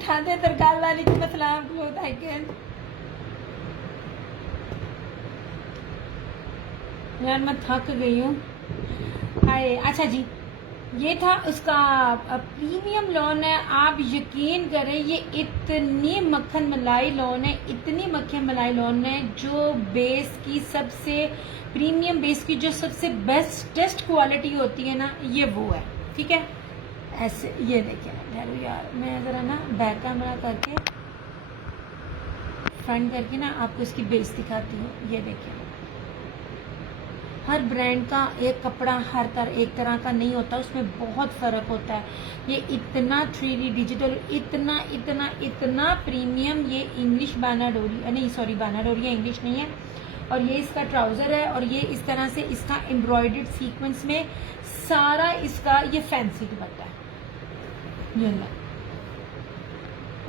उठाते तरकाल वाली की सलाम क्लोथ आइकन। यार मैं थक गई हूँ। हाय, अच्छा जी, ये था उसका प्रीमियम लॉन है। आप यकीन करें ये इतनी मक्खन मलाई लॉन है, इतनी मक्खन मलाई लॉन है, जो बेस की सबसे प्रीमियम बेस की जो सबसे बेस्टेस्ट क्वालिटी होती है ना, ये वो है। ठीक है, ऐसे ये देखिए। ठहरो यार, मैं ज़रा ना बैक कैमरा करके फ्रंट करके ना आपको इसकी बेस दिखाती हूँ। ये देखिए, हर ब्रांड का एक कपड़ा एक तरह का नहीं होता, उसमें बहुत फ़र्क होता है। ये इतना 3D डिजिटल, इतना इतना इतना प्रीमियम, ये इंग्लिश बानाडोरी नहीं, सॉरी बानाडोरिया इंग्लिश नहीं है। और ये इसका ट्राउज़र है, और ये इस तरह से इसका एम्ब्रॉयडर्ड सीक्वेंस में सारा इसका ये फैंसी दुपट्टा है।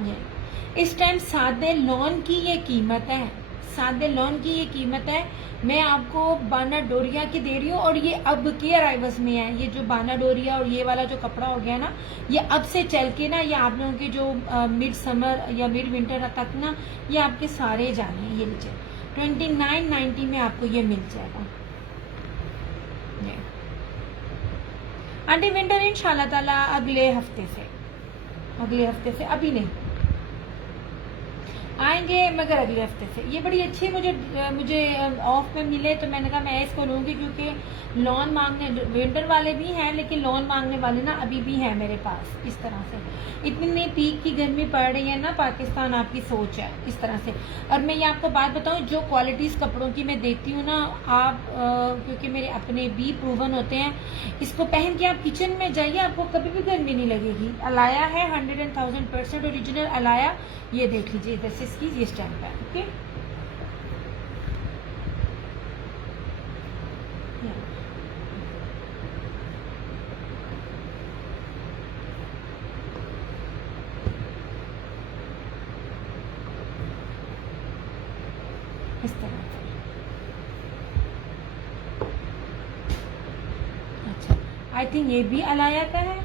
ये इस टाइम सादे लॉन की ये कीमत है, सादे लॉन की ये कीमत है। मैं आपको बानाडोरिया की दे रही हूँ, और ये अब के अराइवल्स में है। ये जो बानाडोरिया और ये वाला जो कपड़ा हो गया ना, ये अब से चल के ना, ये आप लोगों के जो मिड समर या मिड विंटर तक ना, ये आपके सारे जाने हैं। ये लीजिए 2990 में आपको ये मिल जाएगा। आंटी विंटर इंशाल्लाह ताला अगले हफ्ते से, अभी नहीं आएंगे, मगर अगले हफ्ते से। ये बड़ी अच्छी मुझे ऑफ में मिले, तो मैंने कहा मैं इसको लूँगी, क्योंकि लोन मांगने विंटर वाले भी हैं, लेकिन लोन मांगने वाले ना अभी भी हैं मेरे पास। इस तरह से इतनी पीक की गर्मी पड़ रही है ना, पाकिस्तान आपकी सोच है इस तरह से। और मैं ये आपको बात बताऊँ, जो क्वालिटीज़ कपड़ों की मैं देती हूँ ना, आप क्योंकि मेरे अपने भी प्रूवन होते हैं, इसको पहन के आप किचन में जाइए, आपको कभी भी गर्मी नहीं लगेगी। अलाया है 110,000% ओरिजिनल अलाया। ये देख लीजिए, दिस इसकी ये स्टैम्प है। ओके, इस तरह से। अच्छा, आई थिंक ये भी अलाया का है।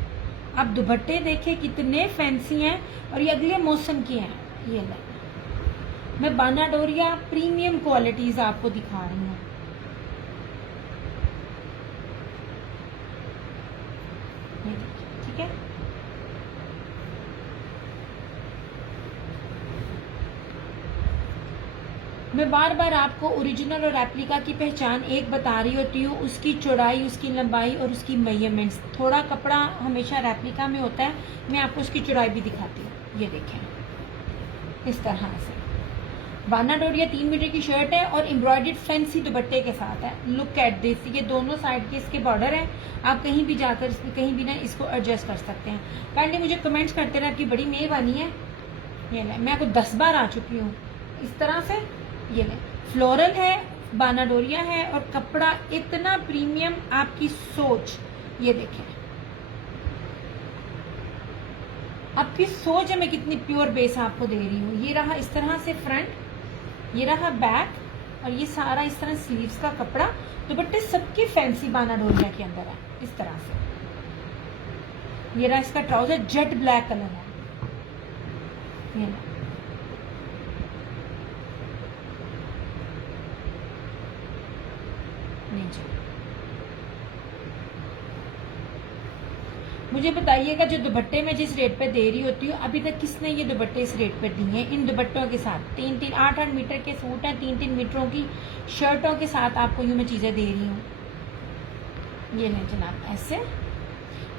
अब दुपट्टे देखिए कितने फैंसी हैं, और ये अगले मौसम के हैं। ये ले, मैं बानाडोरिया प्रीमियम क्वालिटीज आपको दिखा रही हूँ। ठीक है, मैं बार बार आपको ओरिजिनल और रेप्लिका की पहचान एक बता रही होती हूँ, उसकी चौड़ाई, उसकी लंबाई और उसकी मेजरमेंट्स। थोड़ा कपड़ा हमेशा रेप्लिका में होता है, मैं आपको उसकी चौड़ाई भी दिखाती हूँ। ये देखें, इस तरह से बानाडोरिया 3 मीटर की शर्ट है, और एम्ब्रॉयडर्ड फैंसी दुपट्टे के साथ है। लुक एट दिस, ये दोनों साइड के इसके बॉर्डर हैं। आप कहीं भी जाकर कहीं भी ना इसको एडजस्ट कर सकते हैं। काइंडली मुझे कमेंट्स करते रहे, आपकी बड़ी मेहरबानी है। ये ले, मैं आपको 10 बार आ चुकी हूँ इस तरह से। ये ले, फ्लोरल है, बानाडोरिया है, और कपड़ा इतना प्रीमियम, आपकी सोच। ये देखें, आपकी सोच है मैं कितनी प्योर बेस आपको दे रही हूँ। ये रहा इस तरह से फ्रंट, ये रहा बैक, और ये सारा इस तरह स्लीव्स का कपड़ा। दुपट्टे सबके फैंसी बानाडोरिया के अंदर है इस तरह से। ये रहा इसका ट्राउजर, जेट ब्लैक कलर है। ये नीचे मुझे बताइएगा, जो दुपट्टे में जिस रेट पे दे रही होती हूँ, अभी तक किसने ये दुपट्टे इस रेट पे दिए हैं? इन दुपट्टों के साथ 3-3, 8-8 मीटर के सूट हैं, 3-3 मीटरों की शर्टों के साथ आपको यूँ मैं चीज़ें दे रही हूँ। ये लें जनाब, ऐसे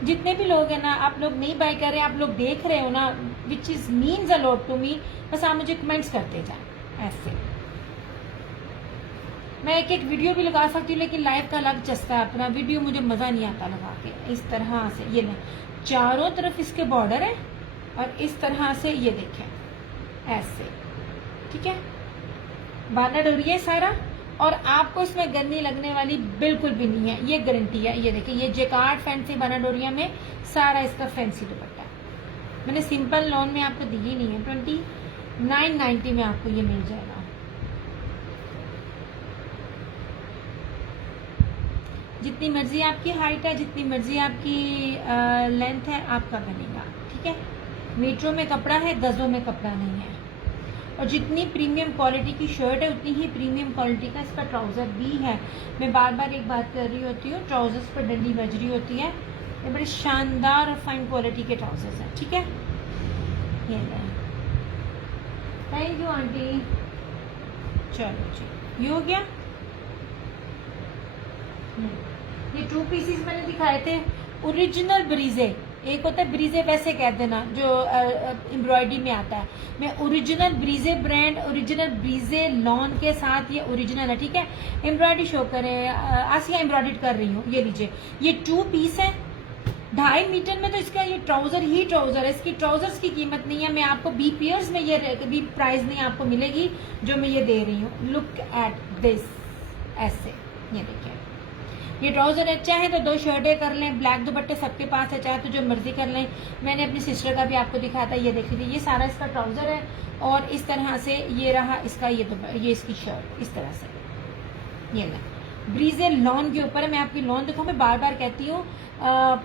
जितने भी लोग हैं ना, आप लोग नहीं बाय कर रहे, आप लोग देख रहे हो ना, which is means a lot to me. बस आप मुझे कमेंट्स करते जाए। ऐसे मैं एक एक वीडियो भी लगा सकती हूँ, लेकिन लाइव का अलग चस्का है अपना, वीडियो मुझे मज़ा नहीं आता लगा के। इस तरह से ये लें, चारों तरफ इसके बॉर्डर है, और इस तरह से ये देखें ऐसे। ठीक है, बानाडोरिया सारा, और आपको इसमें गर्मी लगने वाली बिल्कुल भी नहीं है, ये गारंटी है। ये देखिए, ये जेकार्ड फैंसी बानाडोरिया में सारा इसका फैंसी दुपट्टा है। मैंने सिंपल लॉन में आपको दी ही नहीं है। 2990 में आपको ये मिल जाएगा। जितनी मर्जी आपकी हाइट है, जितनी मर्जी आपकी लेंथ है, आपका बनेगा। ठीक है, मीटरों में कपड़ा है, गजों में कपड़ा नहीं है। और जितनी प्रीमियम क्वालिटी की शर्ट है उतनी ही प्रीमियम क्वालिटी का इसका ट्राउज़र भी है। मैं बार बार एक बात कर रही होती हूँ, ट्राउज़र्स पर डंडी बज रही होती है। ये बड़े शानदार और फाइन क्वालिटी के ट्राउज़र्स हैं, ठीक है। ये थैंक यू आंटी। चलो जी, ये हो गया। ये 2 पीसीस मैंने दिखाए थे ओरिजिनल ब्रीजे। एक होता है ब्रीजे वैसे कह देना जो एम्ब्रॉयडरी में आता है। मैं ओरिजिनल ब्रीजे ब्रांड, ओरिजिनल ब्रीजे लॉन के साथ ये ओरिजिनल है, ठीक है। एम्ब्रॉयडरी शो करें, आसिया एम्ब्रॉयडरी कर रही हूँ। ये लीजिए, ये 2 पीस है 2.5 मीटर में। तो इसका ये ट्राउजर ही ट्राउजर है, इसकी ट्राउजर्स की कीमत नहीं है। मैं आपको बी पेयर्स में ये कभी प्राइस नहीं आपको मिलेगी जो मैं ये दे रही हूँ। लुक एट दिस, ऐसे ये देखिए, ये ट्राउजर है। चाहे तो 2 शर्टें कर लें, ब्लैक दुपट्टे सबके पास है, चाहे तो जो मर्जी कर लें। मैंने अपनी सिस्टर का भी आपको दिखाया था, ये देख लीजिए, ये सारा इसका ट्राउजर है। और इस तरह से ये रहा इसका ये इसकी शर्ट, इस तरह से ये ना ब्रीजे लॉन के ऊपर है। मैं आपकी लॉन दिखाऊँ, मैं बार बार कहती हूँ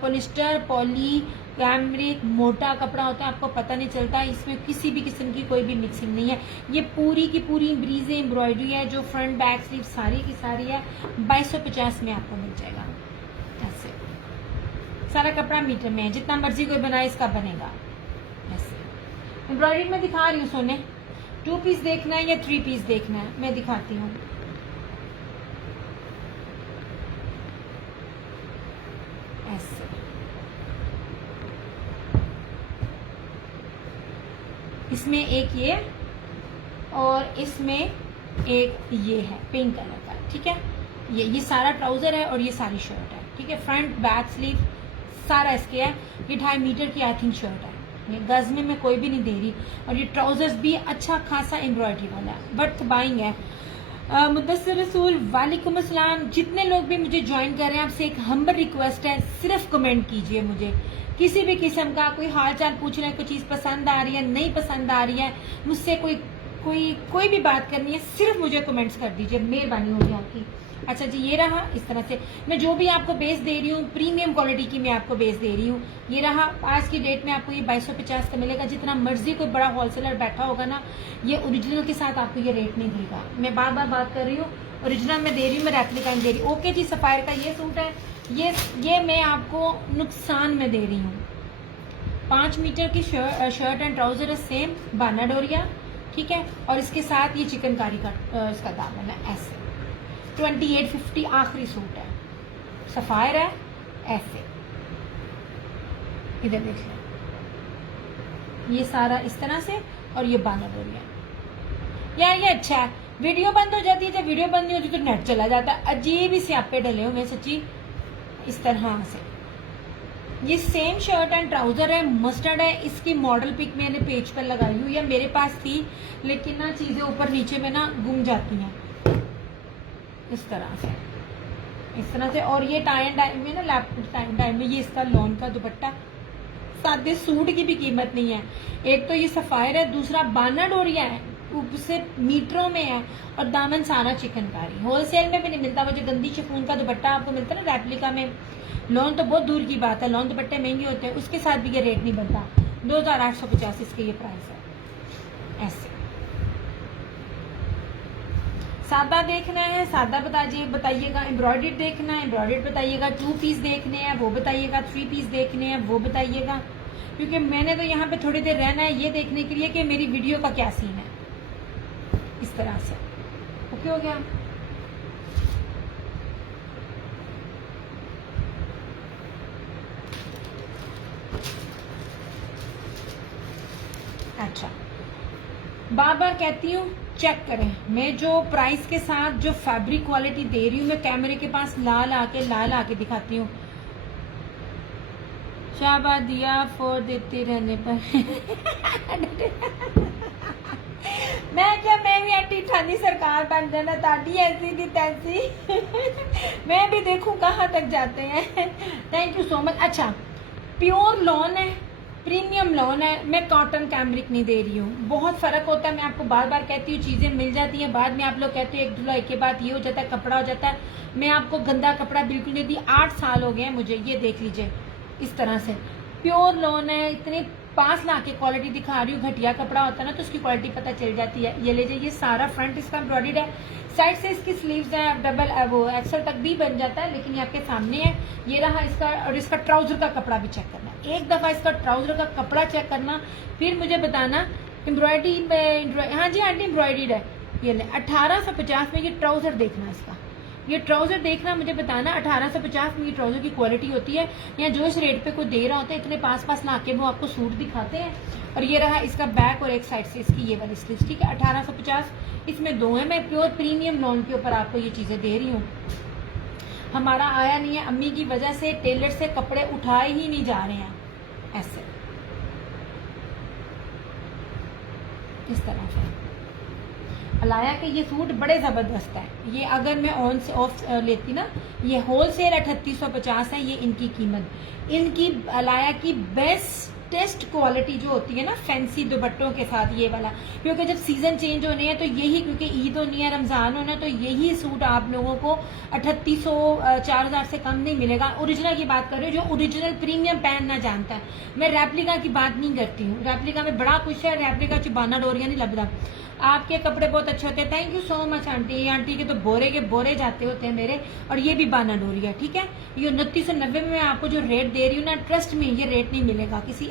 पॉलिस्टर, पॉली, कैमरिक मोटा कपड़ा होता है, आपको पता नहीं चलता। इसमें किसी भी किस्म की कोई भी मिक्सिंग नहीं है। ये पूरी की पूरी ब्रीजे एम्ब्रॉयडरी है, जो फ्रंट बैक स्लीव सारी की सारी है। 2250 में आपको मिल जाएगा। ऐसे सारा कपड़ा मीटर में है, जितना मर्जी कोई बनाए इसका बनेगा। ऐसे एम्ब्रॉयडरी में दिखा रही हूँ सोने। 2 पीस देखना है या 3 पीस देखना है, मैं दिखाती हूँ। ऐसे इसमें एक ये और इसमें एक ये है पिंक कलर का, ठीक है। ये सारा ट्राउजर है और ये सारी शर्ट है, ठीक है। फ्रंट बैक स्लीव सारा इसके है। ये 2.5 मीटर की आई थिंक शर्ट है। ये गज में मैं कोई भी नहीं दे रही। और ये ट्राउजर्स भी अच्छा खासा एम्ब्रॉयडरी वाला है, वर्थ बाइंग है। मुदस्सिर रसूल वालेकुम अस्सलाम। जितने लोग भी मुझे ज्वाइन कर रहे हैं, आपसे एक हम्बल रिक्वेस्ट है, सिर्फ कमेंट कीजिए मुझे। किसी भी किस्म का कोई हाल चाल पूछ रहे हैं, कोई चीज़ पसंद आ रही है, नहीं पसंद आ रही है, मुझसे कोई भी बात करनी है, सिर्फ मुझे कमेंट्स कर दीजिए, मेहरबानी होगी आपकी। अच्छा जी, ये रहा इस तरह से। मैं जो भी आपको बेस दे रही हूँ प्रीमियम क्वालिटी की मैं आपको बेस दे रही हूँ। ये रहा, आज की डेट में आपको ये 2250 का मिलेगा। जितना मर्जी कोई बड़ा होलसेलर बैठा होगा ना, ये ओरिजिनल के साथ आपको ये रेट नहीं देगा। मैं बार बार बात कर रही हूँ, ओरिजिनल में दे रही हूँ, मैं रेप्लिका में दे रही हूँ। ओके जी, सफायर का ये सूट है, ये मैं आपको नुकसान में दे रही हूँ। 5 मीटर की शर्ट एंड ट्राउजर है, सेम बाना डोरिया, ठीक है। और इसके साथ ये चिकनकारी का इसका दामन है। ऐसे 2850 आखिरी सूट है, सफायर है। ऐसे इधर देख लें, ये सारा इस तरह से और ये बाना डोरिया। यार ये अच्छा है। वीडियो बंद हो जाती है, जब वीडियो बंद नहीं होती तो नेट चला जाता है। अजीब ही स्यापे डले हुए सच्ची। इस तरह से ये सेम शर्ट एंड ट्राउजर है, मस्टर्ड है। इसकी मॉडल पिक मैंने पेज पर लगाई हुई है, मेरे पास थी लेकिन ना चीजें ऊपर नीचे में ना गुम जाती हैं। इस तरह से और ये टाई एंड डाई में ना लैपटॉप टाई एंड डाई में ये इसका लॉन का दुपट्टा। सादे सूट की भी कीमत नहीं है। एक तो ये सफायर है, दूसरा बाना डोरिया है, उससे मीटरों में है और दामन सारा चिकनकारी। होलसेल में भी नहीं मिलता। वो जो गंदी शिफॉन का दुपट्टा आपको मिलता है ना रेप्लिका में, लॉन तो बहुत दूर की बात है, लॉन दुपट्टे महंगे होते हैं, उसके साथ भी ये रेट नहीं बनता। 2850 इसके ये प्राइस है। ऐसे सादा देखना है, सादा बताइएगा। एम्ब्रॉयडरी देखना है, एम्ब्रॉयडरी बताइएगा। 2 पीस देखने हैं वो बताइएगा, 3 पीस देखने हैं वो बताइएगा। क्योंकि मैंने तो यहाँ पे थोड़ी देर रहना है ये देखने के लिए कि मेरी वीडियो का क्या सीन है। इस तरह से ओके हो गया। अच्छा, बार बार कहती हूँ चेक करें। मैं जो प्राइस के साथ जो फैब्रिक क्वालिटी दे रही हूँ, मैं कैमरे के पास ला ला के दिखाती हूँ। शाबा दिया फोर देते रहने पर मैं भी आंटी ठानी सरकार बन जाना, ताड़ी ऐसी की तैसी मैं भी देखूं कहाँ तक जाते हैं। Thank you so much. अच्छा, प्योर लॉन है, प्रीमियम लॉन है, मैं कॉटन कैमरिक नहीं दे रही हूँ। बहुत फर्क होता है। मैं आपको बार बार कहती हूँ, चीजें मिल जाती हैं, बाद में आप लोग कहते हो एक धुलाई के बाद ये हो जाता है, कपड़ा हो जाता है। मैं आपको गंदा कपड़ा बिल्कुल नहीं दी। 8 साल हो गए हैं मुझे। ये देख लीजिए, इस तरह से प्योर लॉन है। इतने पास ला के क्वालिटी दिखा रही हूँ। घटिया कपड़ा होता है ना तो उसकी क्वालिटी पता चल जाती है। ये लीजिए, ये सारा फ्रंट इसका एम्ब्रॉयडर्ड है, साइड से इसकी स्लीव्स है, डबल वो एक्सल तक भी बन जाता है, लेकिन ये आपके सामने है। ये रहा इसका, और इसका ट्राउजर का कपड़ा भी चेक करना, एक दफा इसका ट्राउजर का कपड़ा चेक करना, फिर मुझे बताना एम्ब्रॉयडरी में। हाँ जी आंटी एम्ब्रॉयडर्ड है। ये ले 1850 में ये ट्राउजर देखना, इसका ये ट्राउजर देखना, मुझे बताना 1850 में ये ट्राउजर की क्वालिटी होती है, या जो इस रेट पे कोई दे रहा होता है इतने पास पास ला के वो आपको सूट दिखाते हैं। और ये रहा इसका बैक और एक साइड से इसकी ये वाली स्लीव्स, ठीक है 1850। इसमें दो है, मैं प्योर प्रीमियम लॉन के ऊपर आपको ये चीजें दे रही हूँ। हमारा आया नहीं है, अम्मी की वजह से टेलर से कपड़े उठाए ही नहीं जा रहे हैं ऐसे, इस तरह से। अलाया के ये सूट बड़े ज़बरदस्त है। ये अगर मैं ऑन से ऑफ लेती ना, ये होलसेल 3850 है ये इनकी कीमत। इनकी अलाया की बेस्टेस्ट क्वालिटी जो होती है ना फैंसी दुपट्टों के साथ, ये वाला, क्योंकि जब सीजन चेंज होने हैं तो यही, क्योंकि ईद होनी है, रमजान होना, तो यही सूट आप लोगों को 3800 4000 से कम नहीं मिलेगा। ओरिजिनल की बात कर रही हूँ, जो ओरिजिनल प्रीमियम पहनना जानता है। मैं रेप्लिका की बात नहीं करती हूँ, रेप्लिका में बड़ा कुछ है, रेप्लिका चुबाना डोरिया नहीं लगता। आपके कपड़े बहुत अच्छे होते हैं, thank you so much aunty. Aunty के तो बोरे के बोरे जाते होते हैं मेरे, और ये भी बाना डोरी है, ठीक है। ये 2990 में मैं आपको जो रेट दे रही हूँ ना, ट्रस्ट में ये रेट नहीं मिलेगा। किसी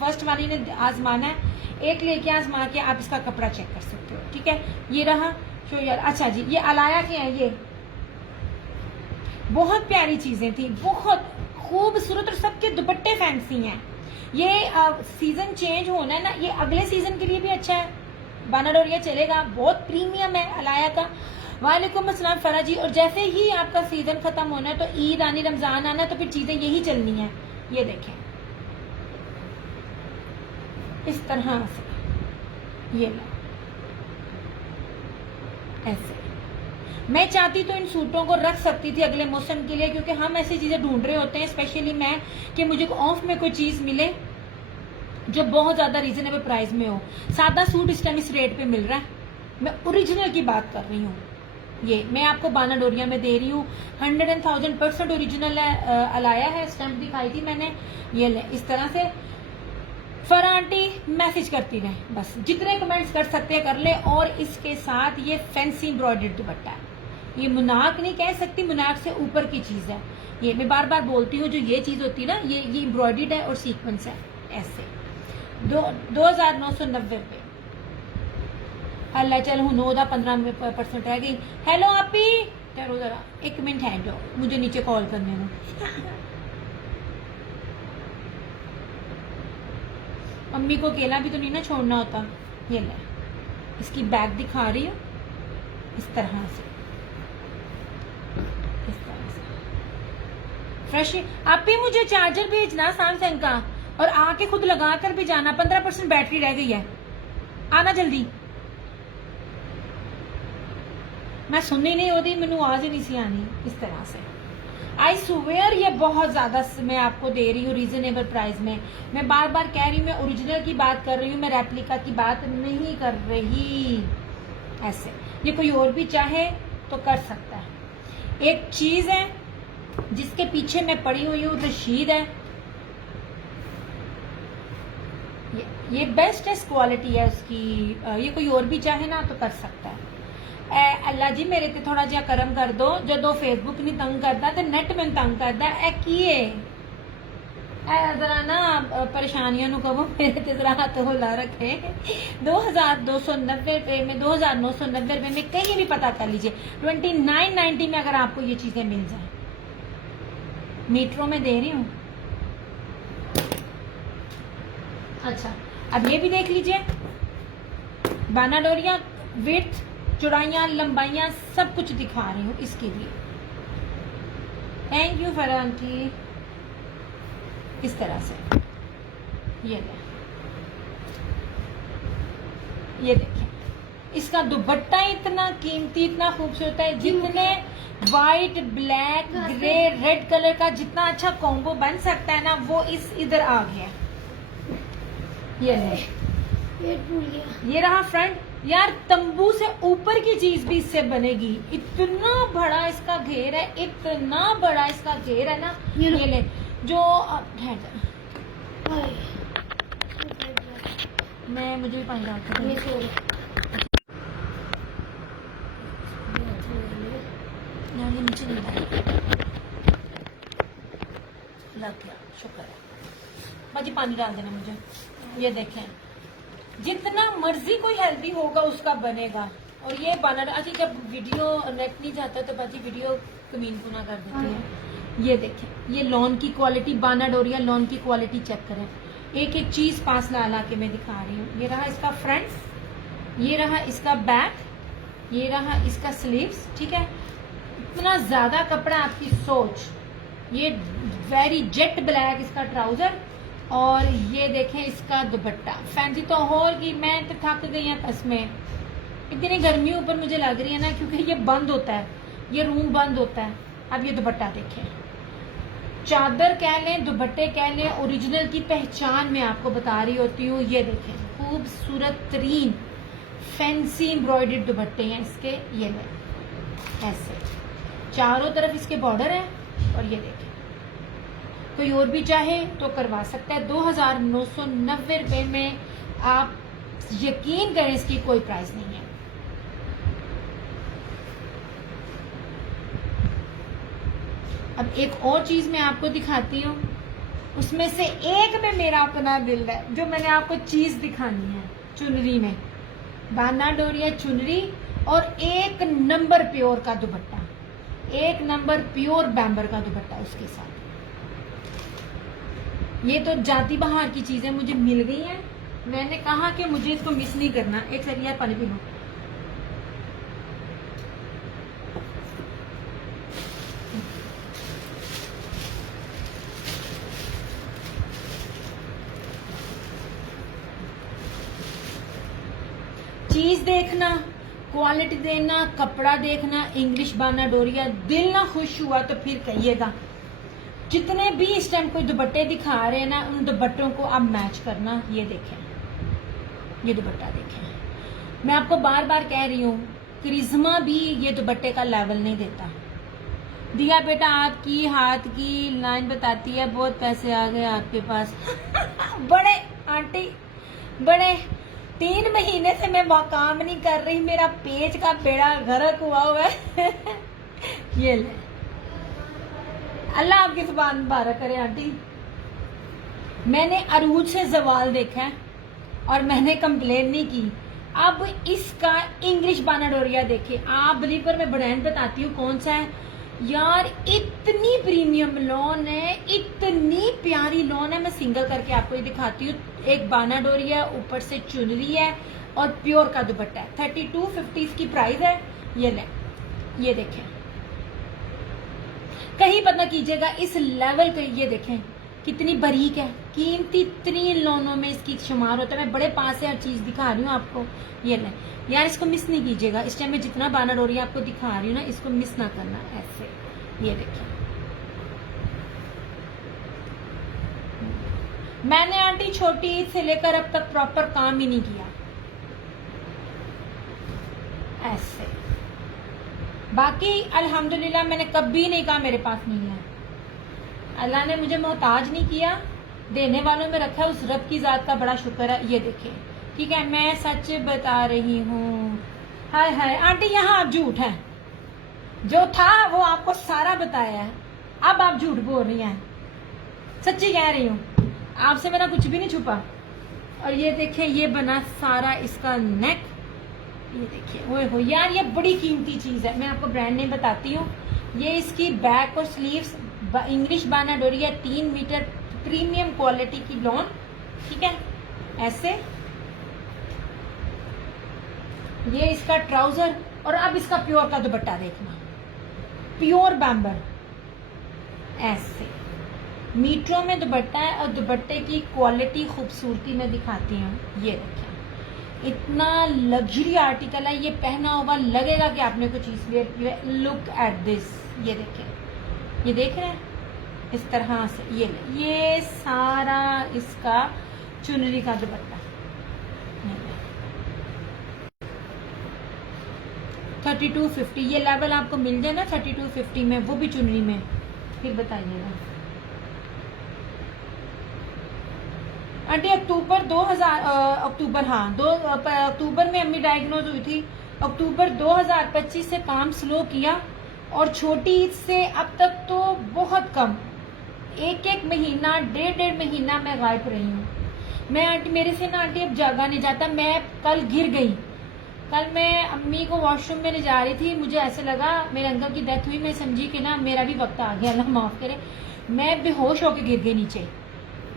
फर्स्ट वाली ने आजमाना है, एक लेके आजमा के आप इसका कपड़ा चेक कर सकते हो, ठीक है। ये रहा शो यार, अच्छा जी ये अलाया के हैं, ये बहुत प्यारी चीजें थी, बहुत खूबसूरत, और सबके दुपट्टे फैंसी हैं। ये सीजन चेंज होना है ना, ये अगले सीजन के लिए भी अच्छा है, बानाडोरिया चलेगा, बहुत प्रीमियम है अलाया का। वालेकुम अस्सलाम फरा जी। और जैसे ही आपका सीजन खत्म होना है तो ईद आनी, रमजान आना, तो फिर चीजें यही चलनी है। ये देखें इस तरह से, ये लो ऐसे। मैं चाहती तो इन सूटों को रख सकती थी अगले मौसम के लिए, क्योंकि हम ऐसी चीजें ढूंढ रहे होते हैं, स्पेशली मैं, कि मुझे ऑफ में कोई चीज मिले जो बहुत ज्यादा रीजनेबल प्राइस में हो। सादा सूट इस टाइम इस रेट पे मिल रहा है, मैं ओरिजिनल की बात कर रही हूँ। ये मैं आपको बाना डोरिया में दे रही हूँ, 100,000% ओरिजिनल है, अलाया है, स्टैम्प दिखाई थी मैंने। ये ले इस तरह से। फरा आंटी मैसेज करती रहे, बस जितने कमेंट्स कर सकते हैं कर ले। और इसके साथ ये फैंसी एम्ब्रॉयडर्ड दुपट्टा है, ये मुनाक नहीं कह सकती, मुनाक से ऊपर की चीज है। ये मैं बार बार बोलती हूँ, जो ये चीज होती है ना, ये एम्ब्रॉयडर्ड है और सीक्वेंस है ऐसे। 2990 रुपए। अल्लाह चल हूँ 9-15% रह गई। हेलो आपी, चलो जरा 1 मिनट है जो मुझे नीचे कॉल करने में। अम्मी को अकेला भी तो नहीं ना छोड़ना होता। ये ले इसकी बैग दिखा रही हूँ, इस तरह से, इस तरह से फ्रेश। आप भी मुझे चार्जर भेजना सैमसंग का, और आके खुद लगा कर भी जाना। 15% बैटरी रह गई है, आना जल्दी। मैं सुननी नहीं होती, मैनू आवाज ही नहीं सी आनी। इस तरह से आई स्वेयर ये बहुत ज्यादा मैं आपको दे रही हूँ रीजनेबल प्राइस में। मैं बार बार कह रही हूँ, मैं ओरिजिनल की बात कर रही हूँ, मैं रेप्लिका की बात नहीं कर रही। ऐसे ये कोई और भी चाहे तो कर सकता है। एक चीज है जिसके पीछे मैं पड़ी हुई हूँ, रशीद है, ये बेस्टेस्ट क्वालिटी है उसकी। ये कोई और भी चाहे ना तो कर सकता है। अल्लाह जी मेरे ते थोड़ा जिहा करम कर दो, जो फेसबुक नहीं तंग करता तो नेट में तंग करता है। किए जरा ना परेशानियों नु कहो मेरे ते जरा हाथ होला रखे। 2290 रुपए में, 2990 रुपए में कहीं भी पता कर लीजिए। 2990 में अगर आपको ये चीजें मिल जाए, मीटरों में दे रही हूँ। अच्छा अब ये भी देख लीजिए, बाना डोरिया विड्थ, चौड़ाइयाँ, लंबाइयाँ सब कुछ दिखा रही हूँ इसके लिए। थैंक यू फरा आंटी। इस तरह से ये देखिए, इसका दुपट्टा इतना कीमती, इतना खूबसूरत है। जितने white, black, grey, red colour का जितना अच्छा कॉम्बो बन सकता है ना, वो इधर आ गया। ये रहा फ्रंट। यार तंबू से ऊपर की चीज भी इससे बनेगी। इतना बड़ा इसका घेर है, इतना बड़ा इसका घेर है ना। ये ले जो मुझे भी पानी डालता हूँ। यार ये नीचे नहीं लग गया, शुक्र है। बाजी पानी डाल देना मुझे। ये देखें, जितना मर्जी कोई हेल्दी होगा उसका बनेगा। और ये बनर अच्छा, जब वीडियो नेट नहीं जाता तो बाजी वीडियो कमीन पुना कर देती है। ये देखें, ये लॉन की क्वालिटी, बाना डोरिया लॉन की क्वालिटी चेक करें। एक एक चीज पास ला के मैं दिखा रही हूँ। ये रहा इसका फ्रंट, ये रहा इसका बैक, ये रहा इसका स्लीव्स। ठीक है, इतना ज्यादा कपड़ा आपकी सोच। ये वेरी जेट ब्लैक इसका ट्राउजर, और ये देखें इसका दुपट्टा। फैंसी तो होगी, मैं तो थक गई हूँ कसमें। इतनी गर्मी ऊपर मुझे लग रही है ना, क्योंकि ये बंद होता है, ये रूम बंद होता है। अब ये दुपट्टा देखें, चादर कह लें, दुपट्टे कह लें, ओरिजिनल की पहचान मैं आपको बता रही होती हूँ। ये देखें, खूबसूरत तरीन फैंसी एम्ब्रॉयडर्ड दुपट्टे हैं इसके। ये लें, ऐसे चारों तरफ इसके बॉर्डर है। और ये देखें, कोई और भी चाहे तो करवा सकता है। 2990 रुपए में, आप यकीन करें इसकी कोई प्राइस नहीं है। अब एक और चीज मैं आपको दिखाती हूँ, उसमें से एक में मेरा अपना दिल है जो मैंने आपको चीज दिखानी है। चुनरी में बाना डोरिया चुनरी, और एक नंबर प्योर का दुपट्टा, एक नंबर प्योर बैम्बर का दुपट्टा उसके साथ। ये तो जाती बहार की चीजें मुझे मिल गई हैं। मैंने कहा कि मुझे इसको मिस नहीं करना। एक सेकंड यार, पानी पी लो। चीज देखना, क्वालिटी देना, कपड़ा देखना, इंग्लिश बाना डोरिया। दिल ना खुश हुआ तो फिर कहिएगा। जितने भी इस टाइम कोई दुपट्टे दिखा रहे हैं ना, उन दुपट्टों को आप मैच करना। ये देखें, ये दुपट्टा देखें। मैं आपको बार बार कह रही हूँ, करिश्मा भी ये दुपट्टे का लेवल नहीं देता। दिया बेटा आपकी हाथ की लाइन बताती है, बहुत पैसे आ गए आपके पास। बड़े आंटी, बड़े 3 महीने से मैं काम नहीं कर रही, मेरा पेज का बेड़ा गर्क हुआ है। ये ले, अल्लाह आपकी जुबान मुबारक करे आंटी। मैंने अरूज से जवाल देखा है और मैंने कंप्लेन नहीं की। अब इसका इंग्लिश बाना डोरिया देखे आप। बिलीवर में ब्रांड बताती हूँ कौन सा है यार। इतनी प्रीमियम लॉन है, इतनी प्यारी लॉन है। मैं सिंगल करके आपको ये दिखाती हूँ। एक बाना डोरिया, ऊपर से चुनरी है और प्योर का दुपट्टा है। 3250 इसकी प्राइस है। ये ले, ये देखें, कहीं पता कीजिएगा इस लेवल पे। ये देखें कितनी बारीक है, कीमती इतनी लोनों में इसकी शुमार होता है। मैं बड़े पास से हर चीज दिखा रही हूँ आपको। ये ले यार, इसको मिस नहीं कीजिएगा। इस टाइम में जितना बाना डोरिया आपको दिखा रही हूँ ना, इसको मिस ना करना। ऐसे ये देखिए, मैंने आंटी छोटी ईद से लेकर अब तक प्रॉपर काम ही नहीं किया। ऐसे बाकी अल्हम्दुलिल्लाह मैंने कभी नहीं कहा मेरे पास नहीं है। अल्लाह ने मुझे मोहताज नहीं किया, देने वालों में रखा है। उस रब की जात का बड़ा शुक्र है। ये देखें, ठीक है, मैं सच बता रही हूँ। हाय हाय आंटी, यहाँ आप झूठ है। जो था वो आपको सारा बताया है, अब आप झूठ बोल रही हैं। सच्ची कह रही हूँ, आपसे मेरा कुछ भी नहीं छुपा। और ये देखें, ये बना सारा इसका नेक। ये देखिए, ओए हो यार, ये बड़ी कीमती चीज है। मैं आपको ब्रांड नेम बताती हूँ। ये इसकी बैक और स्लीव्स इंग्लिश बाना डोरिया 3 मीटर प्रीमियम क्वालिटी की लॉन। ठीक है, ऐसे ये इसका ट्राउजर। और अब इसका प्योर का दुपट्टा देखना, प्योर बैम्बर। ऐसे मीटरों में दुपट्टा है और दुपट्टे की क्वालिटी खूबसूरती में दिखाती हूँ। ये देखें, इतना लग्जरी आर्टिकल है। ये पहना हुआ लगेगा कि आपने कुछ चीज वेयर की है। Look at this. ये देखें, ये देख रहे हैं इस तरह से। ये सारा इसका चुनरी का दुपट्टा। 3250 ये लेवल आपको मिल जाए ना 3250 में, वो भी चुनरी में, फिर बताइएगा। आंटी अक्टूबर 2000 अक्टूबर, हाँ 2 अक्टूबर में अम्मी डायग्नोज हुई थी। अक्टूबर 2025 से काम स्लो किया और छोटी ईद से अब तक तो बहुत कम, एक महीना 1.5 महीना मैं गायब रही हूँ। मैं आंटी, मेरे से ना आंटी अब जागा नहीं जाता। मैं कल गिर गई। कल मैं अम्मी को वॉशरूम में ले जा रही थी, मुझे ऐसे लगा मेरे अंकल की डेथ हुई, मैं समझी कि ना मेरा भी वक्त आ गया, अल्लाह माफ करे। मैं बेहोश होकर गिर गई नीचे।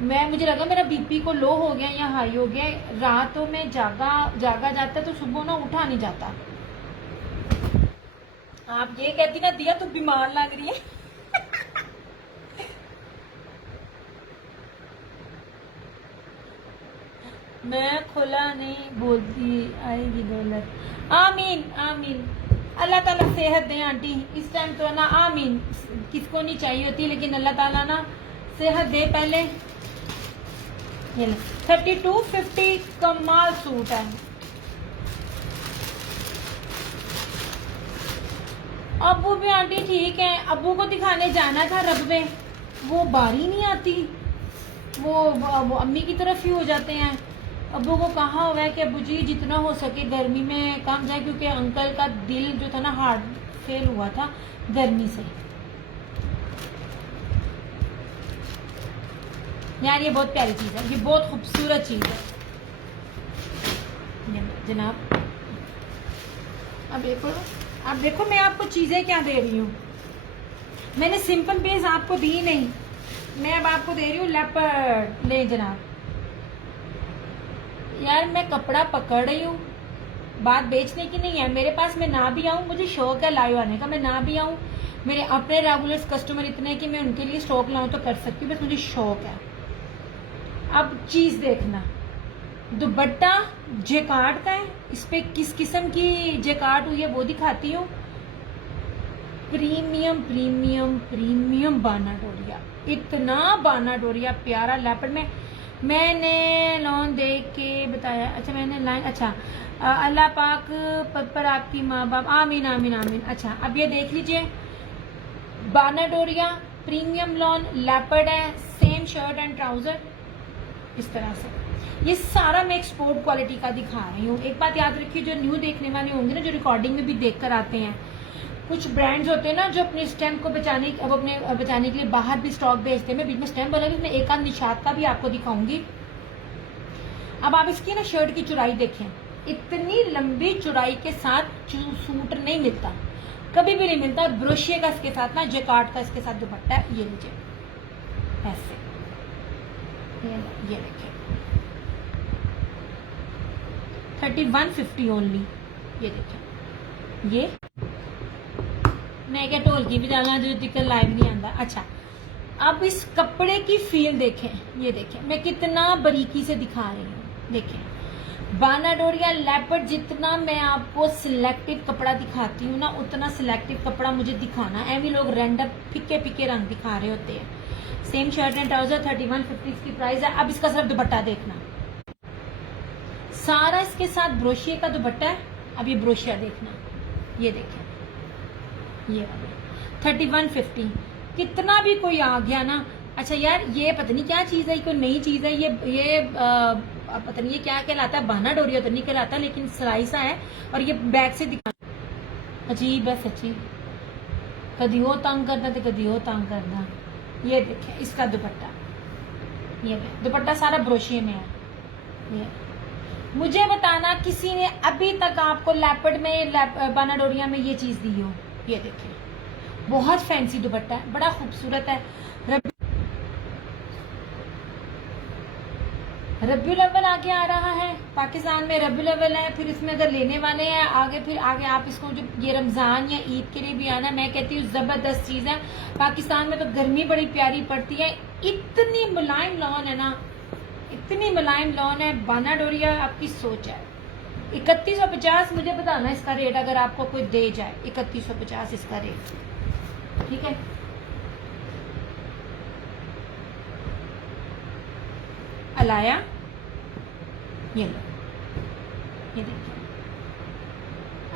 मुझे लगा मेरा बीपी को लो हो गया या हाई हो गया। रातों में जागा जाता तो सुबह ना उठा नहीं जाता। आप ये कहती ना दिया, तू बीमार लग रही है। मैं खुला नहीं बोलती, आएगी दौलत। आमीन आमीन, अल्लाह ताला सेहत दे आंटी। इस टाइम तो ना आमीन किसको नहीं चाहिए होती, लेकिन अल्लाह ताला ना सेहत दे। पहले ये 3250 कमाल सूट है। अबू भी आंटी ठीक है, अबू को दिखाने जाना था रबवे, वो बारी नहीं आती, वो अम्मी की तरफ ही हो जाते हैं। अबू को कहा हुआ है कि अबू जी जितना हो सके गर्मी में कम जाए, क्योंकि अंकल का दिल जो था ना हार्ट फेल हुआ था गर्मी से। यार ये बहुत प्यारी चीज है, ये बहुत खूबसूरत चीज है जनाब। अब देखो मैं आपको चीजें क्या दे रही हूँ। मैंने सिंपल बेस आपको दी नहीं, मैं अब आपको दे रही हूँ लेपर्ड। ले जनाब, यार मैं कपड़ा पकड़ रही हूँ, बात बेचने की नहीं है। मेरे पास मैं ना भी आऊँ, मुझे शौक है लाइव आने का, मैं ना भी आऊँ, मेरे अपने रेगुलर कस्टमर इतने हैं कि मैं उनके लिए स्टॉक लाऊं तो कर सकती हूँ, बस मुझे शौक है। अब चीज देखना, दुपट्टा जेकार्ड का है, इस पे किस किस्म की जेकार्ड हुई है वो दिखाती हूँ। प्रीमियम प्रीमियम प्रीमियम बाना डोरिया, इतना बाना डोरिया प्यारा लेपर्ड में। मैंने लॉन देख के बताया, अच्छा मैंने लाइन, अच्छा अल्लाह पाक पर आपकी माँ बाप, आमीन आमीन आमीन। अच्छा अब ये देख लीजिए, बाना डोरिया प्रीमियम लॉन लेपर्ड है, सेम शर्ट एंड ट्राउजर इस तरह से। ये सारा मैं एक्सपोर्ट क्वालिटी का दिखा रही हूँ। एक बात याद रखिए, जो न्यू देखने वाले होंगे ना, जो रिकॉर्डिंग में भी देख कर आते हैं, कुछ ब्रांड्स होते हैं ना जो अपने स्टैम्प को बचाने के लिए बाहर भी स्टॉक भेजते हैं। मैं बीच में स्टैम्प बोला, मैं एक आध निशात का भी आपको दिखाऊंगी। अब आप इसकी ना शर्ट की चौड़ाई देखें, इतनी लंबी चौड़ाई के साथ सूट नहीं मिलता, कभी भी नहीं मिलता। ब्रोशिया का इसके साथ ना, जेकार्ड का इसके साथ दुपट्टा है, ये लीजिए ऐसे, ये देखिए 3150 ओनली। ये देखिए, ये मैं क्या ढोल की बजाना जो दिक्कत लाइव नहीं आता। अच्छा अब इस कपड़े की फील देखें, ये देखें मैं कितना बारीकी से दिखा रही हूँ। देखें बाना डोरिया लेपर्ड, जितना मैं आपको सिलेक्टिव कपड़ा दिखाती हूँ ना, उतना सिलेक्टिव कपड़ा मुझे दिखाना। एवं लोग रैंडम फिक्के फिक्के रंग दिखा रहे होते हैं। सेम शर्ट एंड ट्राउजर 3150 इसकी प्राइस है। अब इसका सिर्फ दुपट्टा देखना, सारा इसके साथ ब्रोशिया का दुपट्टा है। अब ये ब्रोशिया देखना, ये देखें, ये 3150। कितना भी कोई आ गया ना, अच्छा यार ये पता नहीं क्या चीज है, कोई नई चीज है, ये पता नहीं ये क्या कहलाता है, बाना डोरिया तो नहीं कहलाता, लेकिन सराइसा है। और ये बैक से दिखा, अजीब है सच्ची, कभी हो तंग करना तो कभी हो तंग करना। ये देखें इसका दुपट्टा, ये दुपट्टा सारा ब्रोशिया में है। ये मुझे बताना किसी ने अभी तक आपको लेपर्ड में बाना डोरिया में ये चीज दी हो। ये देखिए बहुत फैंसी दुपट्टा है, बड़ा खूबसूरत है। रब्बुल अव्वल आगे आ रहा है, पाकिस्तान में रब्बुल अव्वल है, फिर इसमें अगर लेने वाले हैं आगे, फिर आगे आप इसको जो ये रमजान या ईद के लिए भी आना, मैं कहती हूँ जबरदस्त चीज है। पाकिस्तान में तो गर्मी बड़ी प्यारी पड़ती है, इतनी मुलायम लॉन है ना, इतनी मुलायम लॉन है। बाना डोरिया आपकी सोच है। 3150 मुझे बताना इसका रेट, अगर आपको कोई दे जाए 3150 इसका रेट, ठीक है। अलाया, ये लो, ये देखिए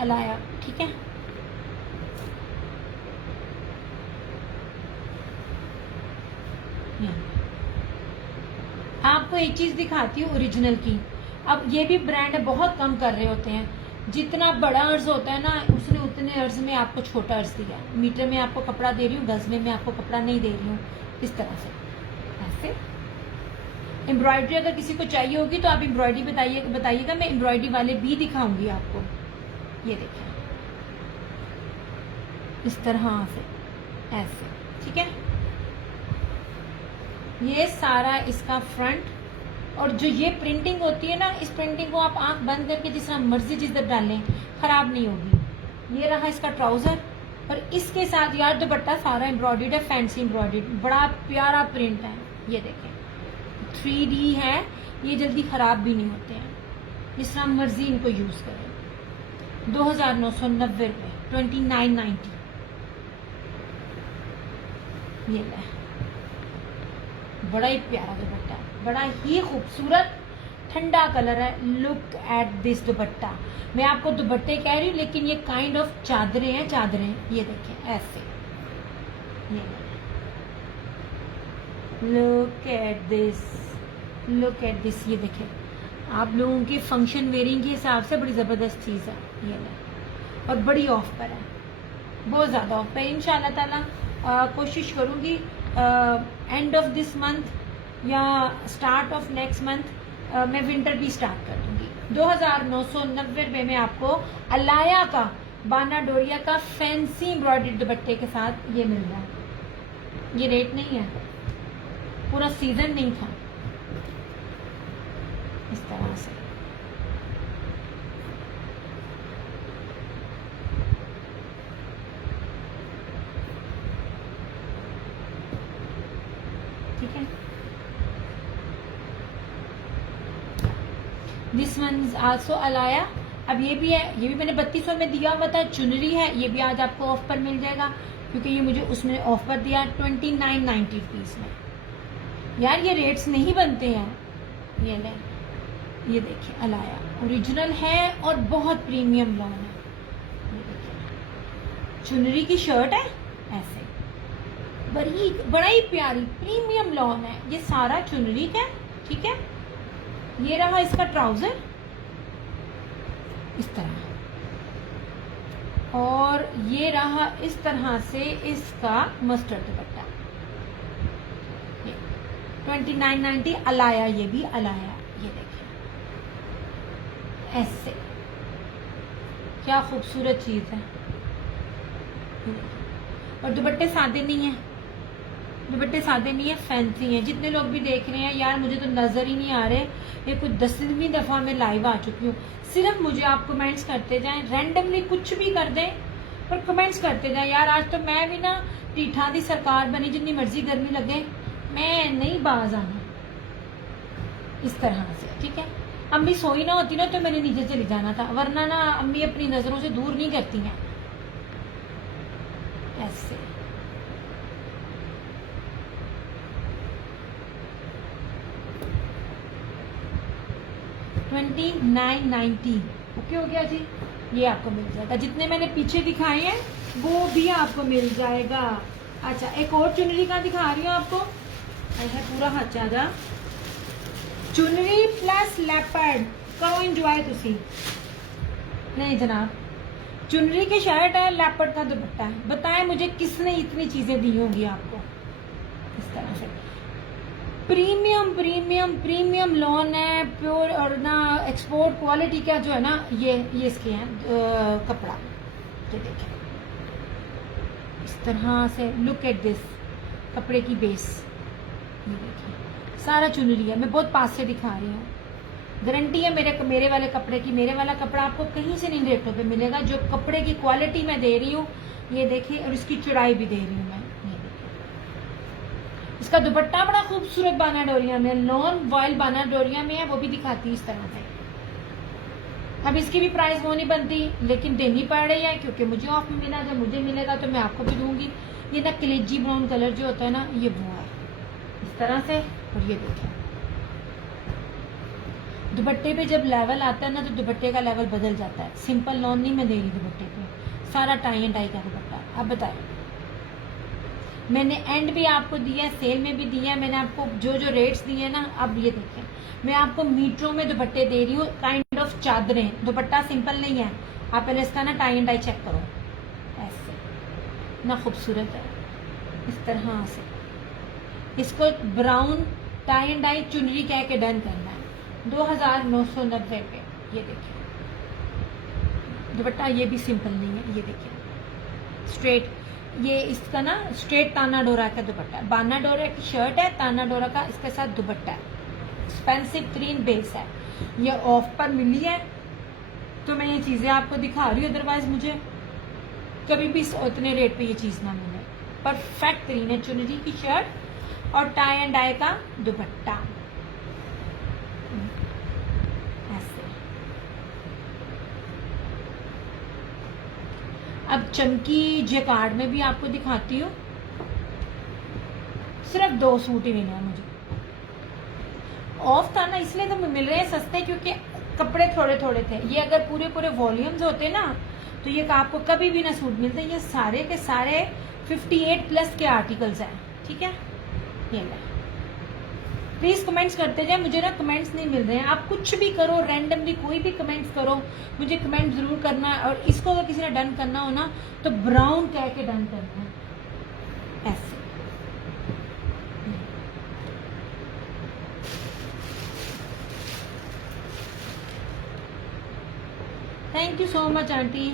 अलाया, ठीक है। आप आपको एक चीज दिखाती हूँ ओरिजिनल की। अब ये भी ब्रांड है, बहुत कम कर रहे होते हैं। जितना बड़ा अर्ज होता है ना, उसने उतने अर्ज में आपको छोटा अर्ज दिया। मीटर में आपको कपड़ा दे रही हूँ, गज में मैं आपको कपड़ा नहीं दे रही हूँ। इस तरह से ऐसे एम्ब्रॉयडरी अगर किसी को चाहिए होगी तो आप एम्ब्रॉयडरी बताइएगा, मैं एम्ब्रॉयडरी वाले भी दिखाऊंगी आपको। ये देखिए इस तरह से ऐसे, ठीक है। ये सारा इसका फ्रंट, और जो ये प्रिंटिंग होती है ना, इस प्रिंटिंग को आप आंख बंद करके जिस तरह मर्जी जिस तरह डालें, खराब नहीं होगी। ये रहा इसका ट्राउजर, और इसके साथ यार दुपट्टा सारा एम्ब्रॉयडर्ड है, फैंसी एम्ब्रॉयडर्ड, बड़ा प्यारा प्रिंट है। ये देखें 3D है, ये जल्दी खराब भी नहीं होते हैं। जिस तरह मर्जी इनको यूज करें। 2990 रुपये, 2990। ये ले, बड़ा ही प्यारा दुपट्टा, बड़ा ही खूबसूरत ठंडा कलर है। लुक एट दिस दुपट्टा। मैं आपको दुपट्टे कह रही हूँ, लेकिन ये काइंड ऑफ चादरें हैं, चादरें। ये देखें ऐसे, ये look at this, look at this. ये देखें, आप लोगों के फंक्शन वेयरिंग के हिसाब से बड़ी जबरदस्त चीज है ये ले, और बड़ी ऑफ पर है, बहुत ज्यादा ऑफ पर। इंशाल्लाह ताला कोशिश करूंगी एंड ऑफ दिस मंथ या स्टार्ट ऑफ नेक्स्ट मंथ मैं विंटर भी स्टार्ट कर दूंगी। 2990 रुपये में आपको अलाया का बाना डोरिया का फैंसी एम्ब्रॉयडरी दुपट्टे के साथ ये मिल रहा है। ये रेट नहीं है, पूरा सीजन नहीं था। इस तरह से ठीक है। This one is also Alaya. अब ये भी है, ये भी मैंने 3200 में दिया हुआ था। चुनरी है, ये भी आज आपको ऑफ पर मिल जाएगा, क्योंकि ये मुझे उसमें ऑफ पर दिया 2990 रुपीज में। यार ये रेट्स नहीं बनते हैं। ये ले, ये देखिए अलाया ओरिजिनल है और बहुत प्रीमियम लॉन है। ये देखिए चुनरी की शर्ट है ऐसे, बड़ा ही प्यारी प्रीमियम लॉन है। ये सारा चुनरी का, ठीक है। ये रहा इसका ट्राउजर इस तरह, और ये रहा इस तरह से इसका मस्टर्ड दुपट्टा। 2990 अलाया, ये भी अलाया। ये देखिए ऐसे, क्या खूबसूरत चीज है। और दुपट्टे सादे नहीं है, दुपट्टे सादे नहीं है, फैंसी हैं। जितने लोग भी देख रहे हैं, यार मुझे तो नजर ही नहीं आ रहे, ये कुछ 10वीं दफा मैं लाइव आ चुकी हूँ। सिर्फ मुझे आप कमेंट्स करते जाएं, रैंडमली कुछ भी कर दें, पर कमेंट्स करते जाएं। यार आज तो मैं भी ना टीठा दी सरकार बनी, जितनी मर्जी गर्मी लगे मैं नहीं बाज आना। इस तरह से, ठीक है। अम्मी सोई ना होती ना तो मैंने नीचे चली जाना था, वरना ना अम्मी अपनी नजरों से दूर नहीं करती हैं। ऐसे $29.90 ओके हो गया जी। ये आपको मिल जाएगा, जितने मैंने पीछे दिखाए हैं वो भी आपको मिल जाएगा। अच्छा, एक और चुनरी का दिखा रही हूँ आपको, है पूरा हाथ ज्यादा। चुनरी प्लस लेपर्ड करो एंजॉय तुसी। नहीं जनाब, चुनरी की शर्ट है, लेपर्ड का दुपट्टा है। बताएं मुझे किसने इतनी चीजें दी होंगी आपको। इस तरह से प्रीमियम प्रीमियम प्रीमियम लॉन है, प्योर और ना एक्सपोर्ट क्वालिटी का जो है ना, ये इसके हैं कपड़ा। ये देखें इस तरह से, लुक एट दिस कपड़े की बेस। ये देखिए सारा चुनरी है, मैं बहुत पास से दिखा रही हूँ। गारंटी है मेरे वाले कपड़े की। मेरे वाला कपड़ा आपको कहीं से नहीं रेटों पे मिलेगा। जो कपड़े की क्वालिटी मैं दे रही हूँ, ये देखिए, और इसकी चौड़ाई भी दे रही हूँ मैं। ये देखिए इसका दुपट्टा बड़ा खूबसूरत बाना डोरिया में, लॉन वॉयल बाना डोरिया में है, वो भी दिखाती है इस तरह से। अब इसकी भी प्राइस वो नहीं बनती, लेकिन देनी पड़ रही है क्योंकि मुझे ऑफ में मिला। जब मुझे मिलेगा तो मैं आपको भी दूंगी। ये ना कलेजी ब्राउन कलर जो होता है ना, ये वो है इस तरह से। और ये देखिए दुपट्टे पे जब लेवल आता है ना, तो दुपट्टे का लेवल बदल जाता है। सिंपल लॉन नहीं मैं दे रही दुपट्टे पे, सारा टाई एंड टाई का दुपट्टा। अब बताए मैंने एंड भी आपको दिया है, सेल में भी दिया है, मैंने आपको जो जो रेट्स दिए हैं ना। अब ये देखें, मैं आपको मीटरों में दुपट्टे दे रही हूँ, काइंड ऑफ चादरें। दुपट्टा सिंपल नहीं है, आप पहले इसका ना टाई एंड डाई चेक करो, ऐसे ना खूबसूरत है। इस तरह से इसको ब्राउन टाई एंड डाई चुनरी कह के डन करना है। 2990 पे। ये देखिए दुपट्टा, ये भी सिंपल नहीं है। ये देखिए स्ट्रेट, ये इसका ना स्ट्रेट ताना डोरा का दुपट्टा है। बाना डोरा की शर्ट है, ताना डोरा का इसके साथ दुपट्टा है। एक्सपेंसिव तरीन बेस है, ये ऑफ पर मिली है तो मैं ये चीजें आपको दिखा रही हूँ, अदरवाइज मुझे कभी भी उतने रेट पे ये चीज ना मिले। परफेक्ट तरीन है, चुनरी की शर्ट और टाई एंड डाई का दुपट्टा। ऐसे अब चमकी जैकार्ड में भी आपको दिखाती हूँ। सिर्फ 2 सूट ही मिले हैं मुझे। ऑफ था ना, इसलिए तो मिल रहे हैं सस्ते, क्योंकि कपड़े थोड़े थोड़े थे। ये अगर पूरे पूरे वॉल्यूम्स होते ना तो ये आपको कभी भी ना सूट मिलते। ये सारे के सारे 58 प्लस के आर्टिकल्स हैं, ठीक है। ये ले, प्लीज कमेंट्स करते जाए, मुझे ना कमेंट्स नहीं मिल रहे हैं। आप कुछ भी करो, रैंडमली कोई भी कमेंट्स करो, मुझे कमेंट जरूर करना है। और इसको अगर किसी ने डन करना हो ना तो ब्राउन कह के डन करना है, ऐसे। Thank you so much aunty.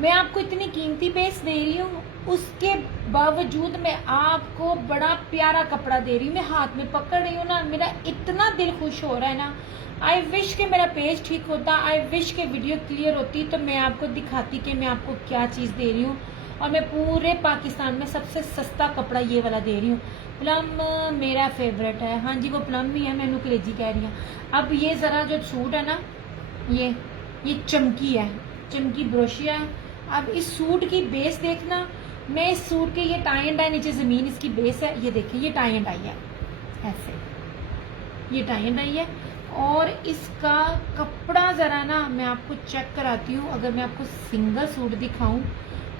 मैं आपको इतनी कीमती बेस दे रही हूँ, उसके बावजूद मैं आपको बड़ा प्यारा कपड़ा दे रही हूँ। मैं हाथ में पकड़ रही हूँ ना, मेरा इतना दिल खुश हो रहा है ना। आई विश के मेरा पेज ठीक होता, आई विश के वीडियो क्लियर होती तो मैं आपको दिखाती कि मैं आपको क्या चीज़ दे रही हूँ। और मैं पूरे पाकिस्तान में सबसे सस्ता कपड़ा ये वाला दे रही हूँ। प्लम मेरा फेवरेट है, हाँ जी वो प्लम भी है, मैं कलेजी कह रही हूँ। अब ये ज़रा जो सूट है ना, ये चमकी है, चमकी ब्रोशिया है। अब इस सूट की बेस देखना, मैं इस सूट के ये टाई एंड डाई, नीचे जमीन इसकी बेस है। ये देखिए ये टाई एंड डाई है, ऐसे ये टाई एंड डाई है। और इसका कपड़ा जरा ना मैं आपको चेक कराती हूँ। अगर मैं आपको सिंगल सूट दिखाऊं,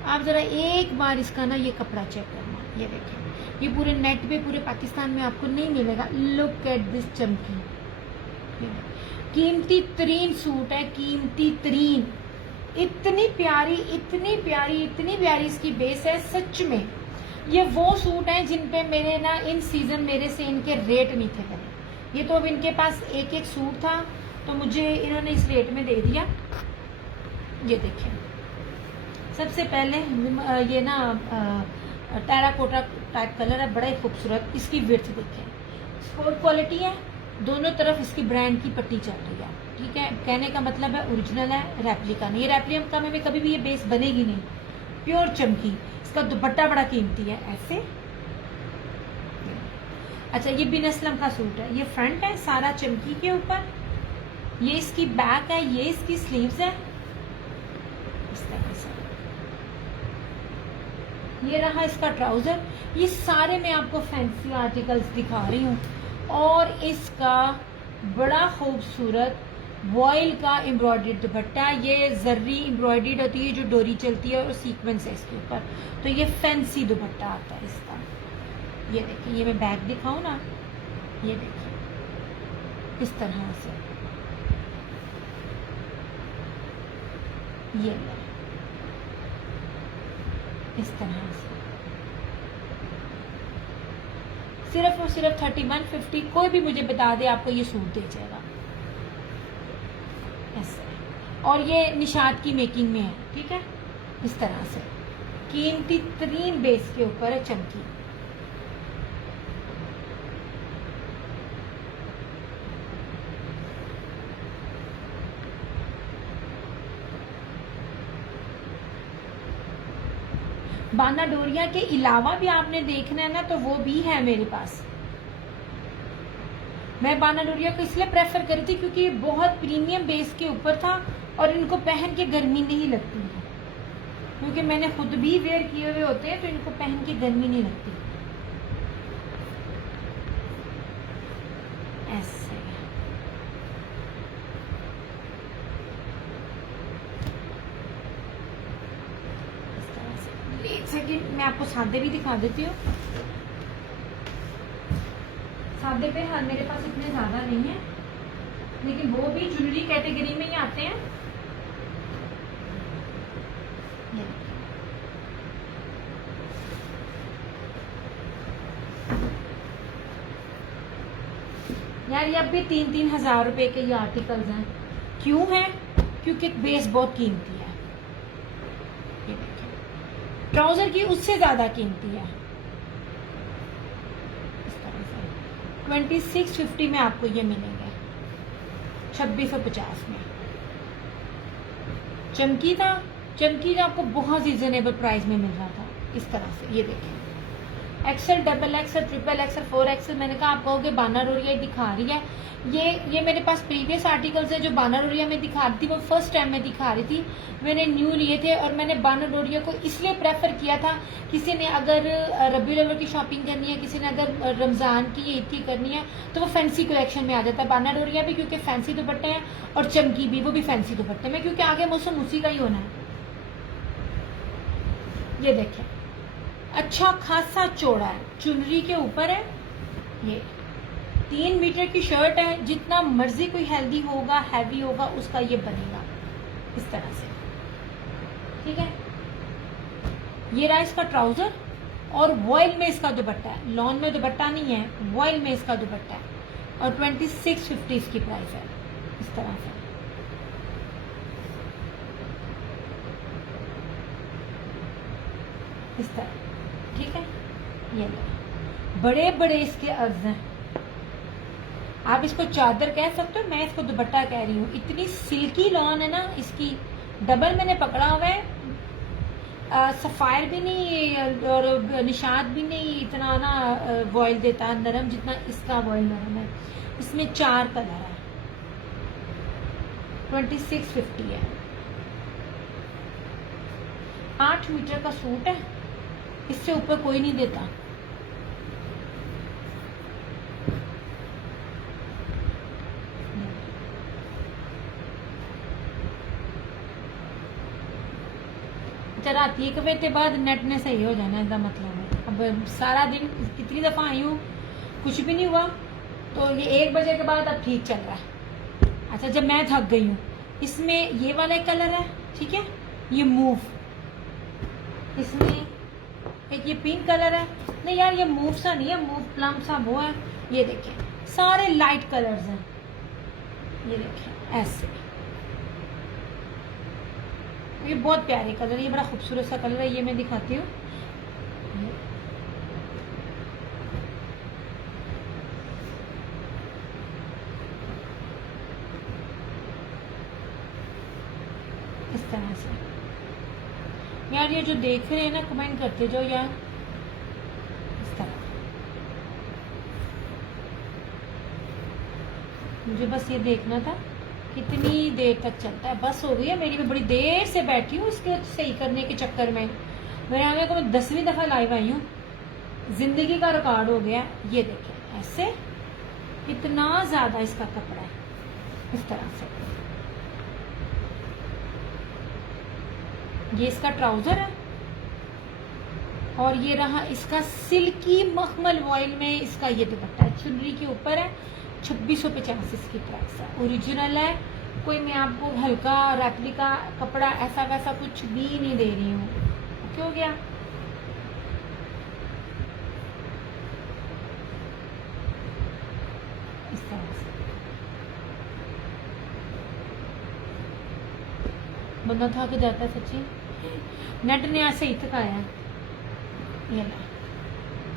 आप जरा एक बार इसका ना ये कपड़ा चेक करना। ये देखिए, ये पूरे नेट पे पूरे पाकिस्तान में आपको नहीं मिलेगा। लुक एट दिस चमकी, कीमती तरीन सूट है, कीमती तरीन। इतनी प्यारी इतनी प्यारी इतनी प्यारी इसकी बेस है। सच में ये वो सूट हैं जिन पे मेरे ना इन सीजन मेरे से इनके रेट नहीं थे बने। ये तो अब इनके पास एक एक सूट था तो मुझे इन्होंने इस रेट में दे दिया। ये देखिए, सबसे पहले ये ना टेराकोटा टाइप कलर है, बड़ा ही खूबसूरत। इसकी विड्थ देखिए, स्पोर्ट क्वालिटी है, दोनों तरफ इसकी ब्रांड की पट्टी चल रही है, ठीक है। कहने का मतलब है ओरिजिनल है, रेप्लिका नहीं। ये रेप्लिका में कभी भी ये बेस बनेगी नहीं, प्योर चमकी। इसका दुपट्टा बड़ा कीमती है, ऐसे। अच्छा, ये बिन असलम का सूट है, ये फ्रंट है सारा चमकी के ऊपर, ये इसकी बैक है, ये इसकी स्लीव्स है, इस तरह से। ये रहा इसका ट्राउजर। ये सारे मैं आपको फैंसी आर्टिकल्स दिखा रही हूँ। और इसका बड़ा खूबसूरत वॉयल का एम्ब्रॉयडर्ड दुपट्टा। ये जर्री एम्ब्रॉयडर्ड होती है जो डोरी चलती है और सीक्वेंस है इसके ऊपर, तो ये फैंसी दुपट्टा आता है इसका। ये देखिए, ये मैं बैक दिखाऊं ना, ये देखिए इस तरह से। ये इस तरह से सिर्फ और सिर्फ 3150। कोई भी मुझे बता दे आपको ये सूट दे जाएगा ऐसे। और ये निशात की मेकिंग में है, ठीक है, इस तरह से कीमती तरीन बेस के ऊपर है चमकी। बाना डोरिया के अलावा भी आपने देखना है ना तो वो भी है मेरे पास। मैं बाना डोरिया को इसलिए प्रेफर करी थी क्योंकि ये बहुत प्रीमियम बेस के ऊपर था और इनको पहन के गर्मी नहीं लगती है, क्योंकि मैंने खुद भी वेयर किए हुए होते हैं तो इनको पहन के गर्मी नहीं लगती। ऐसे एक सेकेंड मैं आपको सादे भी दिखा देती हूँ। सादे पे हाल मेरे पास इतने ज्यादा नहीं है, लेकिन वो भी ज्वेलरी कैटेगरी में ही आते हैं। यार ये अब भी 3-3 हज़ार रुपए के ये आर्टिकल्स हैं। क्यों है? क्योंकि बेस बहुत कीमती है। ये देखिए, ट्राउजर की उससे ज्यादा कीमती है। इस तरह से 2650 में आपको ये मिलेंगे, 2650 में। चमकी था, चमकी आपको बहुत रीजनेबल प्राइस में मिल रहा था। इस तरह से ये देखें, axel, double axel, triple axel, 4 axel. मैंने कहा आप कहोगे बाना डोरिया दिखा रही है। ये मेरे पास प्रीवियस आर्टिकल्स है जो बाना डोरिया में दिखा रही थी, वो फर्स्ट टाइम में दिखा रही थी। मैंने न्यू लिए थे और मैंने बाना डोरिया को इसलिए प्रेफर किया था, किसी ने अगर रबी अव्वल की शॉपिंग करनी है, किसी ने अगर रमजान की, ईद की करनी है, तो वो फैंसी कलेक्शन में आ जाता है। बाना डोरिया भी क्योंकि फैंसी दुपट्टे हैं और चमकी भी, वो भी फैंसी दुपट्टे में, क्योंकि आगे मौसम उसी का ही होना है। ये देखें, अच्छा खासा चौड़ा है, चुनरी के ऊपर है। ये 3 मीटर की शर्ट है। जितना मर्जी कोई हेल्दी होगा, हैवी होगा, उसका ये बनेगा इस तरह से। ठीक है, ये रहा इसका ट्राउजर और वॉयल में इसका दुपट्टा है। लॉन में दुपट्टा नहीं है, वॉयल में इसका दुपट्टा है और 2650 इसकी प्राइस है। इस तरह से इस तरह। ठीक है, ये लो, बड़े बड़े इसके अर्ज हैं। आप इसको चादर कह सकते हो, मैं इसको दुपट्टा कह रही हूँ। इतनी सिल्की लॉन है ना इसकी। डबल मैंने पकड़ा हुआ है, सफायर भी नहीं और निशात भी नहीं इतना ना वॉयल देता है नरम जितना इसका वॉयल नरम है। इसमें 4 कलर है, 2650 है। 8 मीटर का सूट है, इससे ऊपर कोई नहीं देता। रात 1 बजे के बाद नेट ने सही हो जाना, इसका मतलब है। अब सारा दिन कितनी दफा आई हूँ, कुछ भी नहीं हुआ, तो ये 1 बजे के बाद अब ठीक चल रहा है। अच्छा, जब मैं थक गई हूँ, इसमें ये वाला कलर है, ठीक है, ये मूव, इसमें एक ये पिंक कलर है। नहीं यार, ये मूव सा नहीं है, मूव प्लम सा वो है। ये देखें, सारे लाइट कलर्स हैं। ये देखें ऐसे, ये बहुत प्यारे कलर है, ये बड़ा खूबसूरत सा कलर है। ये मैं दिखाती हूँ। इस तरह से यार, ये जो देख रहे हैं ना, कमेंट करते जाओ यार। इस तरह मुझे बस ये देखना था कितनी देर तक चलता है। बस हो गई है मेरी, मैं बड़ी देर से बैठी हूँ इसके सही करने के चक्कर में। मेरे आगे को मैं 10वीं दफा लाइव आई हूँ, जिंदगी का रिकॉर्ड हो गया। ये देखें ऐसे, इतना ज्यादा इसका कपड़ा है। इस तरह से ये इसका ट्राउजर है और ये रहा इसका सिल्की मखमल वॉयल में इसका ये दुपट्टा है। चुनरी के ऊपर है, 2650 इसकी प्राइस है। ओरिजिनल है, कोई मैं आपको हल्का रेप्लिका कपड़ा ऐसा वैसा कुछ भी नहीं दे रही हूँ। क्यों गया? इस तरह से बंदा थक जाता है सच्ची। नेट ने ऐसे ही थकाया। ये ला,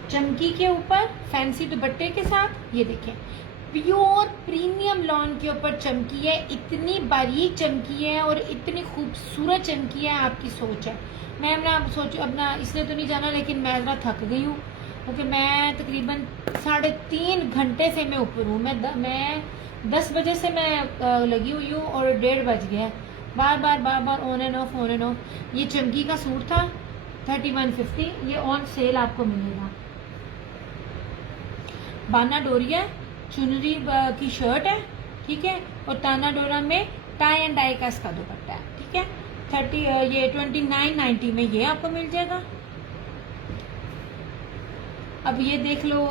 चमकी के ऊपर फैंसी दुपट्टे के साथ, ये देखें प्योर प्रीमियम लॉन के ऊपर चमकी है। इतनी बारीक चमकी है और इतनी खूबसूरत चमकी है, आपकी सोच है। मैं अपना सोच अपना इसलिए तो नहीं जाना, लेकिन मैं जरा थक गई हूँ क्योंकि मैं तकरीबन 3.5 घंटे से मैं ऊपर हूँ। मैं 10 बजे से मैं लगी हुई हूँ और 1:30 बज गया। बार बार ऑन एंड ऑफ। ये चमकी का सूट था 3150, ये ऑन सेल आपको मिलेगा। बाना डोरिया चुनरी की शर्ट है, ठीक है, और ताना डोरा में टाई एंड डाई का इसका दुपट्टा है, ठीक है। 2990 में ये आपको मिल जाएगा। अब ये देख लो,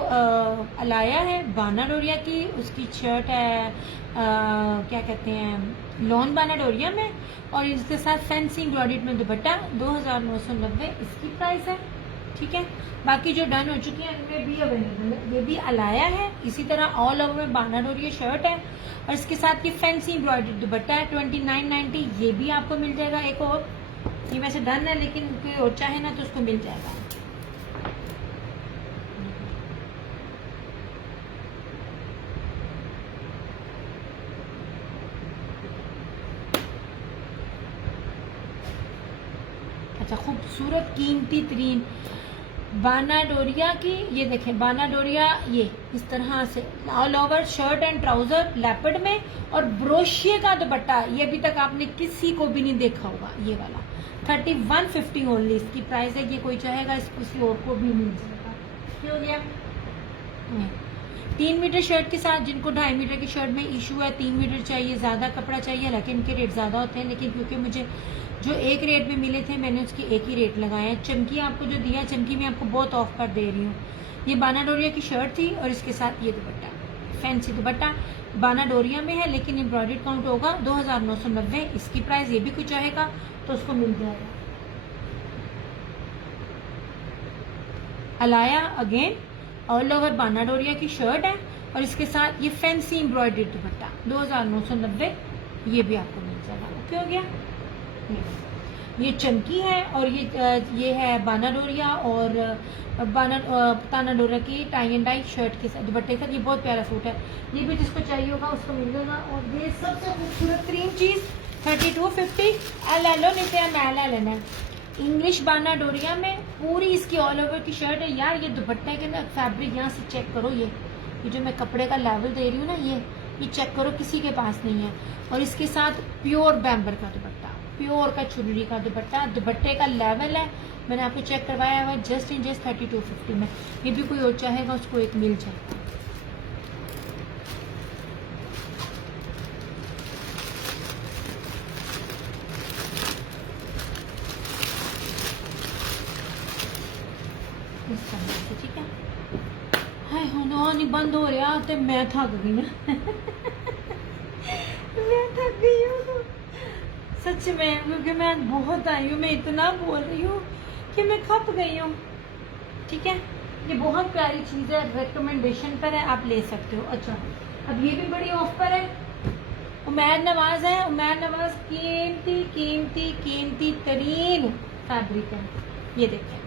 अलाया है बाना डोरिया की, उसकी शर्ट है क्या कहते हैं लॉन बाना डोरिया में, और इसके साथ फैंसी एम्ब्रॉयडर्ड में दुपट्टा 2990 इसकी प्राइस है। ठीक है, बाकी जो डन हो चुकी है इनमें भी अवेलेबल है। ये भी अलाया है, इसी तरह ऑल ओवर में बाना डोरिया शर्ट है और इसके साथ ये फैंसी एम्ब्रॉयडर्ड दुपट्टा है 2990, ये भी आपको मिल जाएगा। एक और, ये वैसे डन है लेकिन कोई और चाहे ना तो उसको मिल जाएगा। अच्छा, खूबसूरत कीमती तरीन बाना डोरिया की, ये देखें बाना डोरिया, ये इस तरह से all over shirt and trouser leopard में, और ब्रोशिये का दुपट्टा, ये अभी तक आपने किसी को भी नहीं देखा होगा ये वाला। 3150 ओनली इसकी प्राइस है। ये कोई चाहेगा इसको किसी और को भी मिल जाएगा। क्यों गया 3 मीटर शर्ट के साथ, जिनको 2.5 मीटर की शर्ट में इशू है, 3 मीटर चाहिए, ज़्यादा कपड़ा चाहिए, हालांकि इनके रेट ज़्यादा होते हैं, लेकिन क्योंकि मुझे जो एक रेट में मिले थे मैंने उसकी एक ही रेट लगाया है। चमकी आपको जो दिया, चमकी में आपको बहुत ऑफ कर दे रही हूँ। ये बाना डोरिया की शर्ट थी और इसके साथ ये दुपट्टा, फैंसी दुपट्टा बाना डोरिया में है, लेकिन एम्ब्रॉयडर्ड काउंट होगा 2990 इसकी प्राइस। ये भी कुछ चाहेगा तो उसको मिल जाएगा। अलाया अगेन ऑल ओवर बाना डोरिया की शर्ट है और इसके साथ ये फैंसी एम्ब्रॉयडर्ड दुपट्टा 2990, ये भी आपको मिल जाएगा। ओके हो गया। ये चमकी है और ये है बाना डोरिया और ताना डोरिया की टाई एंड डाई शर्ट के साथ दुपट्टे के साथ। ये बहुत प्यारा सूट है, ये भी जिसको चाहिए होगा उसको मिल जाएगा। और ये सबसे खूबसूरत तरीन चीज़ 3250 एल लो, नहीं तो मैला लेना है। इंग्लिश बाना डोरिया में पूरी इसकी ऑल ओवर की शर्ट है। यार ये दुपट्टे के ना फैब्रिक यहाँ से चेक करो, ये जो मैं कपड़े का लेवल दे रही हूँ ना, ये चेक करो, किसी के पास नहीं है। और इसके साथ प्योर बैम्बर का दुपट्टा, प्योर का चुनरी का दुपट्टा, दुपट्टे का लेवल है, मैंने आपको चेक करवाया हुआ जस्ट इन जस्ट 3250 में। ये भी कोई और चाहेगा उसको एक मिल जाएगा। इस तरह से, ठीक है। हाय हुन नहीं बंद हो रहा तो मैं थक गई ना मैं थक गई हूँ सच में, क्योंकि मैं बहुत आई हूँ, मैं इतना बोल रही हूँ कि मैं खप गई हूँ। ठीक है, ये बहुत प्यारी चीज़ है, रिकमेंडेशन पर है, आप ले सकते हो। अच्छा, अब ये भी बड़ी ऑफ पर है, उमैर नवाज है। उमैर नवाज कीमती कीमती कीमती तरीन फैब्रिक है, ये देखें।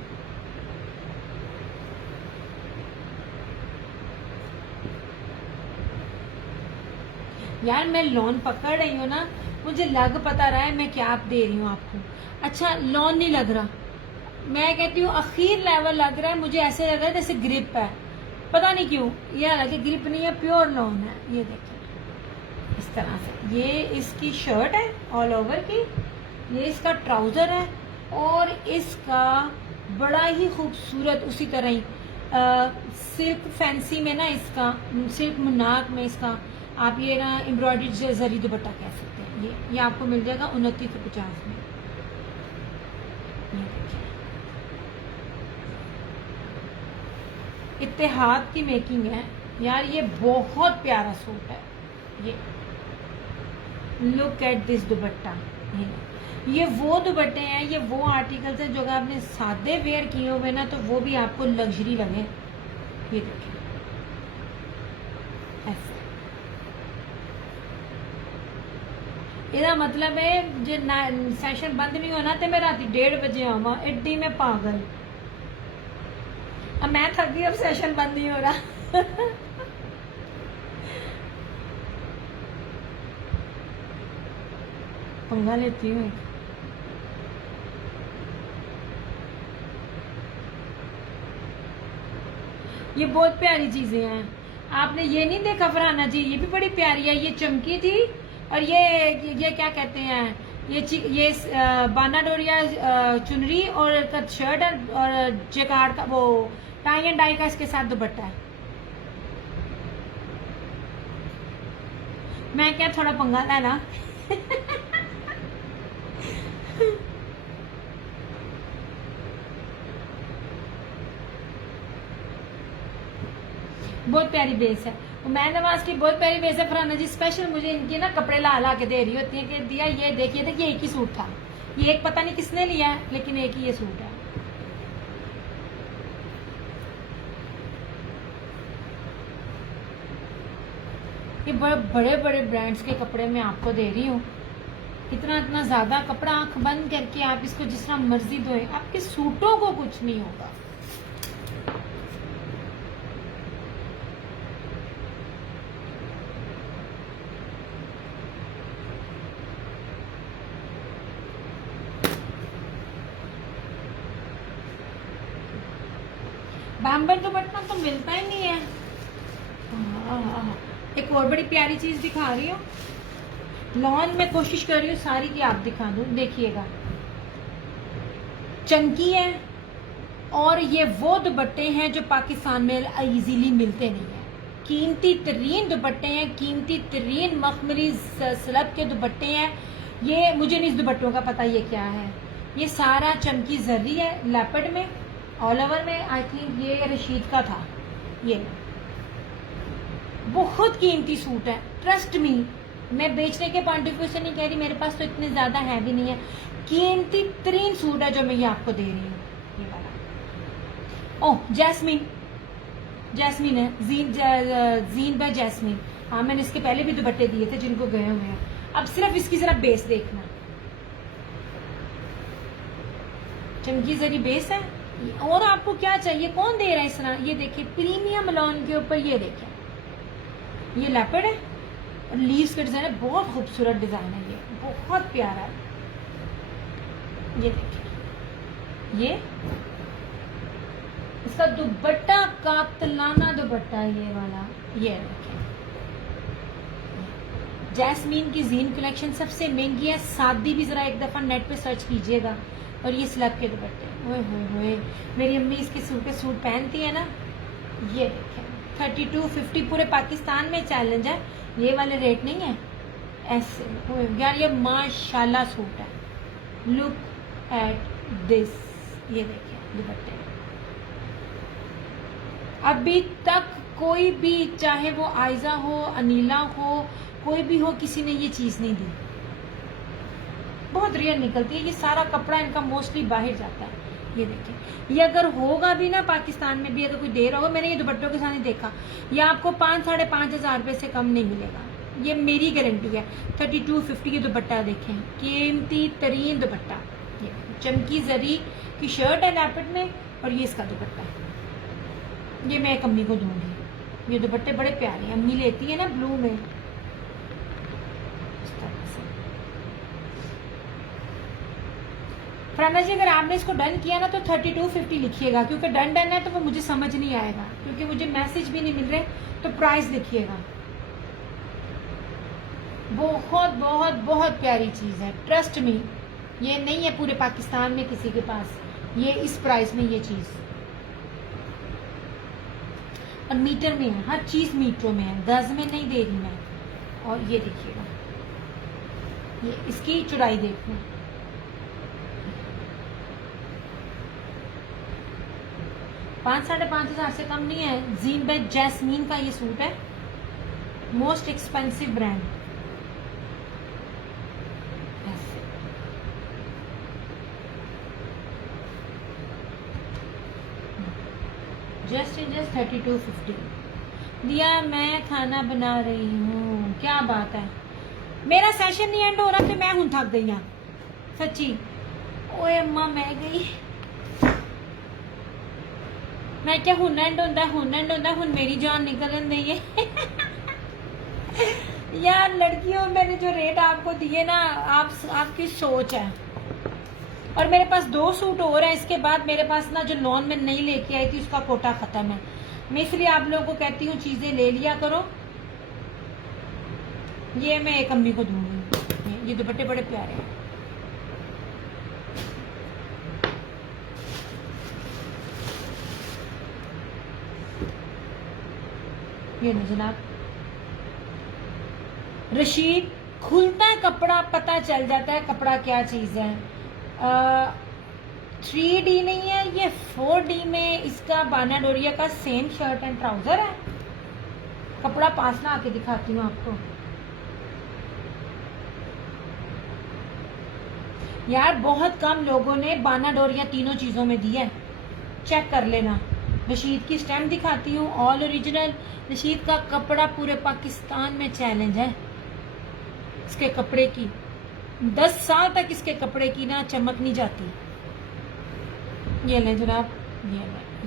यार मैं लोन पकड़ रही हूँ ना, मुझे लग पता रहा है मैं क्या आप दे रही हूँ आपको। अच्छा, लोन नहीं लग रहा, मैं कहती हूँ अखीर लेवल लग रहा है, मुझे ऐसे लग रहा है जैसे ग्रिप है, पता नहीं क्यों। ये हालांकि ग्रिप नहीं है, प्योर लोन है। ये देखिए इस तरह से, ये इसकी शर्ट है ऑल ओवर की, ये इसका ट्राउजर है और इसका बड़ा ही खूबसूरत उसी तरह ही सिल्क फैंसी में ना, इसका सिल्क मुन्नाक में इसका आप ये ना एम्ब्रॉयडरी जरी दुपट्टा कह सकते हैं। ये आपको मिल जाएगा 2950 में। इत्तेहाद की मेकिंग है यार, ये बहुत प्यारा सूट है। ये लुक एट दिस दुपट्टा, ये वो दुपट्टे हैं, ये वो आर्टिकल्स हैं जो अगर आपने सादे वेयर किए हुए ना तो वो भी आपको लग्जरी लगे। ये देखिए ऐसे, ਇਹਦਾ मतलब है जो सैशन बंद नहीं होना तो मैं रात 1:30 बजे आवा, एड्डी में पागल। अब मैं थक गई, अब सेशन बंद नहीं हो रहा पंगा लेती हूँ। ये बहुत प्यारी चीजें हैं, आपने ये नहीं देखा फरहाना जी, ये भी बड़ी प्यारी है। ये चमकी थी और ये क्या कहते हैं, ये बाना डोरिया चुनरी और शर्ट और जेकार्ड का वो टाई एंड डाई का इसके साथ दुपट्टा है। मैं क्या थोड़ा पंगा लेना बहुत प्यारी बेस है। मैं नवाज की बहुत प्यारी बेस है। फरहाना जी स्पेशल मुझे इनके ना कपड़े ला के दे रही होती है कि दिया ये देखिए था, ये एक ही सूट था, ये एक पता नहीं किसने लिया है, लेकिन एक ही ये सूट है। ये बड़े बड़े ब्रांड्स के कपड़े मैं आपको दे रही हूँ। इतना ज्यादा कपड़ा आंख बंद करके आप इसको जिस तरह मर्जी धोए, आपके सूटों को कुछ नहीं होगा। बैम्बर दुपट्टा तो मिलता ही नहीं है। एक और बड़ी प्यारी चीज दिखा रही हूँ। लॉन में कोशिश कर रही हूँ सारी की आप दिखा दूं। देखिएगा चंकी है, और ये वो दुपट्टे हैं जो पाकिस्तान में इजीली मिलते नहीं है। कीमती तरीन दुपट्टे हैं, कीमती तरीन मखमली सलब के दुपट्टे हैं। ये मुझे नहीं इस दुपट्टों का पता ये क्या है। ये सारा चमकी जर्री है, लेपर्ड में, ऑल ओवर में। आई थिंक ये रशीद का था। ये बहुत कीमती सूट है, ट्रस्ट मी। मैं बेचने के पॉइंट ऑफ व्यू से नहीं कह रही, मेरे पास तो इतने ज्यादा है भी नहीं है। कीमती तरीन सूट है जो मैं ये आपको दे रही हूँ। ये वाला ओह जैस्मीन, जैस्मीन है, जीन बाय जैस्मीन। हाँ मैंने इसके पहले भी दुपट्टे दिए थे जिनको गए हुए हैं। अब सिर्फ इसकी जरा बेस देखना, चमकी जरी बेस है। और आपको क्या चाहिए, कौन दे रहा है इस तरह। ये देखिए प्रीमियम लॉन के ऊपर, ये देखिए ये लेपर्ड है और लीव्स का डिजाइन है, बहुत खूबसूरत डिजाइन है, ये बहुत प्यारा है। ये देखिए ये इसका दुपट्टा कातलाना दुपट्टा, ये वाला। ये देखिए जैस्मीन की जीन कलेक्शन सबसे महंगी है, सादी भी। जरा एक दफा नेट पे सर्च कीजिएगा। और ये स्लब के दुपट्टे, ओए होए, मेरी अम्मी इसके सूट पहनती है ना। ये देखिए 3250 पूरे पाकिस्तान में चैलेंज है, ये वाले रेट नहीं है ऐसे। यार ये माशाल्लाह सूट है, लुक एट दिस। ये देखिए दुपट्टे, अभी तक कोई भी, चाहे वो आयजा हो, अनीला हो, कोई भी हो, किसी ने ये चीज नहीं दी। बहुत रेयर निकलती है। ये सारा कपड़ा इनका मोस्टली बाहर जाता है। ये देखिए ये अगर होगा भी ना पाकिस्तान में भी, अगर कोई दे रहा होगा, मैंने ये दुपट्टों के साथ नहीं देखा, ये आपको 5-5,500 रुपए से कम नहीं मिलेगा, ये मेरी गारंटी है। 3250 की दुपट्टा देखें, कीमती तरीन दुपट्टा। ये चमकी जरी की शर्ट है लेपर्ड में, और ये इसका दुपट्टा है। ये मैं एक अम्मी को दूंगी। ये दुपट्टे बड़े प्यारे, अम्मी लेती है ना ब्लू में। फरहाना जी अगर आपने इसको डन किया ना तो 3250 लिखिएगा, क्योंकि डन है तो वो मुझे समझ नहीं आएगा, क्योंकि मुझे मैसेज भी नहीं मिल रहे। तो प्राइस लिखिएगा। बहुत बहुत बहुत प्यारी चीज है, ट्रस्ट मी। ये नहीं है पूरे पाकिस्तान में किसी के पास ये इस प्राइस में ये चीज। और मीटर में है, हर चीज मीटरों में है, गज में नहीं दे रही मैं। और ये देखिएगा, ये इसकी चौड़ाई देखना, 5-5,500 से कम नहीं है। जीन बाय जैस्मीन का ये सूट है, मोस्ट एक्सपेंसिव ब्रांड। जस्ट 3250 दिया। मैं खाना बना रही हूँ, क्या बात है। मेरा सेशन नहीं एंड हो रहा कि मैं हूं थक गई हाँ सच्ची। ओए अम्मा मैं गई, मैं क्या हुन एंड होंदा हुन मेरी जान निकलन दी है। यार लड़कियों, मैंने जो रेट आपको दिए ना, आपकी सोच है। और मेरे पास 2 सूट और हैं, इसके बाद मेरे पास ना जो लॉन में नहीं लेके आई थी उसका कोटा खत्म है। मैं इसलिए आप लोगों को कहती हूँ चीजें ले लिया करो। ये मैं एक अम्मी को दूंगी। ये दुपट्टे बड़े प्यारे हैं। ये ना जनाब, रशीद खुलता है कपड़ा, पता चल जाता है कपड़ा क्या चीज है। 3D नहीं है ये, 4D में इसका बाना डोरिया का सेम शर्ट एंड ट्राउजर है। कपड़ा पास ना आके दिखाती हूँ आपको। यार बहुत कम लोगों ने बाना डोरिया तीनों चीजों में दी है, चेक कर लेना। रशीद की स्टैम्प दिखाती हूँ, ऑल ओरिजिनल। रशीद का कपड़ा पूरे पाकिस्तान में चैलेंज है इसके कपड़े की। 10 साल तक इसके कपड़े की ना चमक नहीं जाती। ये ले जनाब,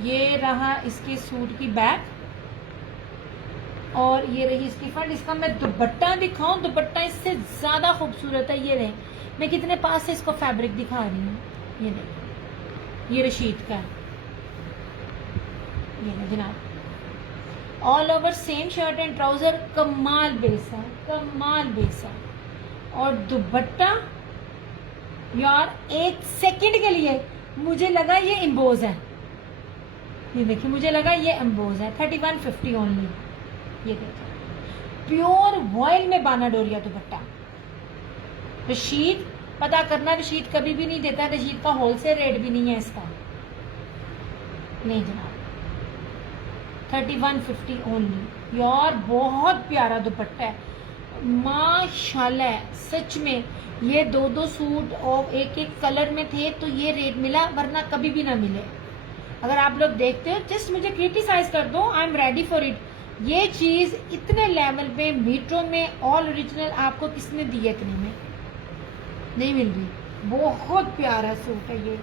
ये रहा इसके सूट की बैक और ये रही इसकी फ्रंट। इसका मैं दुपट्टा दिखाऊं, दुपट्टा इससे ज्यादा खूबसूरत है। ये रहे, मैं कितने पास से इसको फैब्रिक दिखा रही हूँ। ये देखिए, ये रशीद का है। ये ले जनाब, all over same shirt and trouser, कमाल बेसा, कमाल बेसा। और दुपट्टा यार 1 सेकंड के लिए मुझे लगा ये एम्बोज है। ये देखिए, मुझे लगा ये एम्बोज है। 3150 ओनली। ये देखिए, प्योर वॉयल में बाना डोरिया दुपट्टा। रशीद पता करना, रशीद कभी भी नहीं देता, रशीद का होलसेल रेट भी नहीं है इसका। नहीं जनाब, 3150 ओनली। यार बहुत प्यारा दुपट्टा है, माशाल्लाह। सच में ये 2 सूट और एक कलर में थे तो ये रेट मिला, वरना कभी भी ना मिले। अगर आप लोग देखते हो, जस्ट मुझे क्रिटिसाइज कर दो, I am ready for it. ये चीज इतने लेवल पे मीटरों में ऑल ओरिजिनल आपको किसने दी है इतने में? नहीं मिल रही। बहुत प्यारा सूट है ये,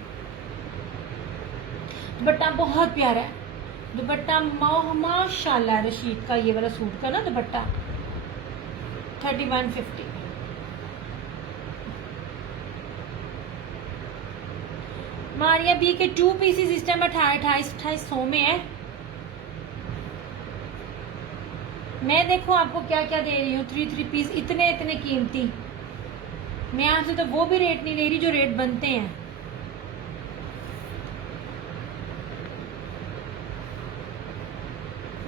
दुपट्टा बहुत प्यारा है। दुपट्टा माशाल्लाह, रशीद का ये वाला सूट का ना दुपट्टा 3150। मारिया बी के 2 पीसेस इस टाइम 2800 में है। मैं देखो आपको क्या क्या दे रही हूँ, 3 पीस इतने इतने कीमती। मैं आपसे तो वो भी रेट नहीं ले रही जो रेट बनते हैं।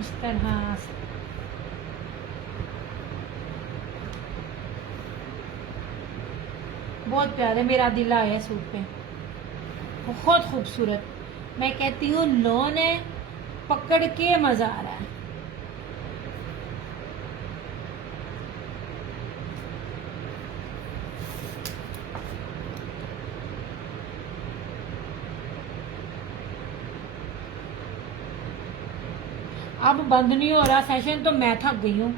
इस तरह से बहुत प्यारे, मेरा दिल आया सूट पे, बहुत खूबसूरत। मैं कहती हूँ लॉन है, पकड़ के मजा आ रहा है। अब बंद नहीं हो रहा सेशन, तो मैं थक गई हूँ।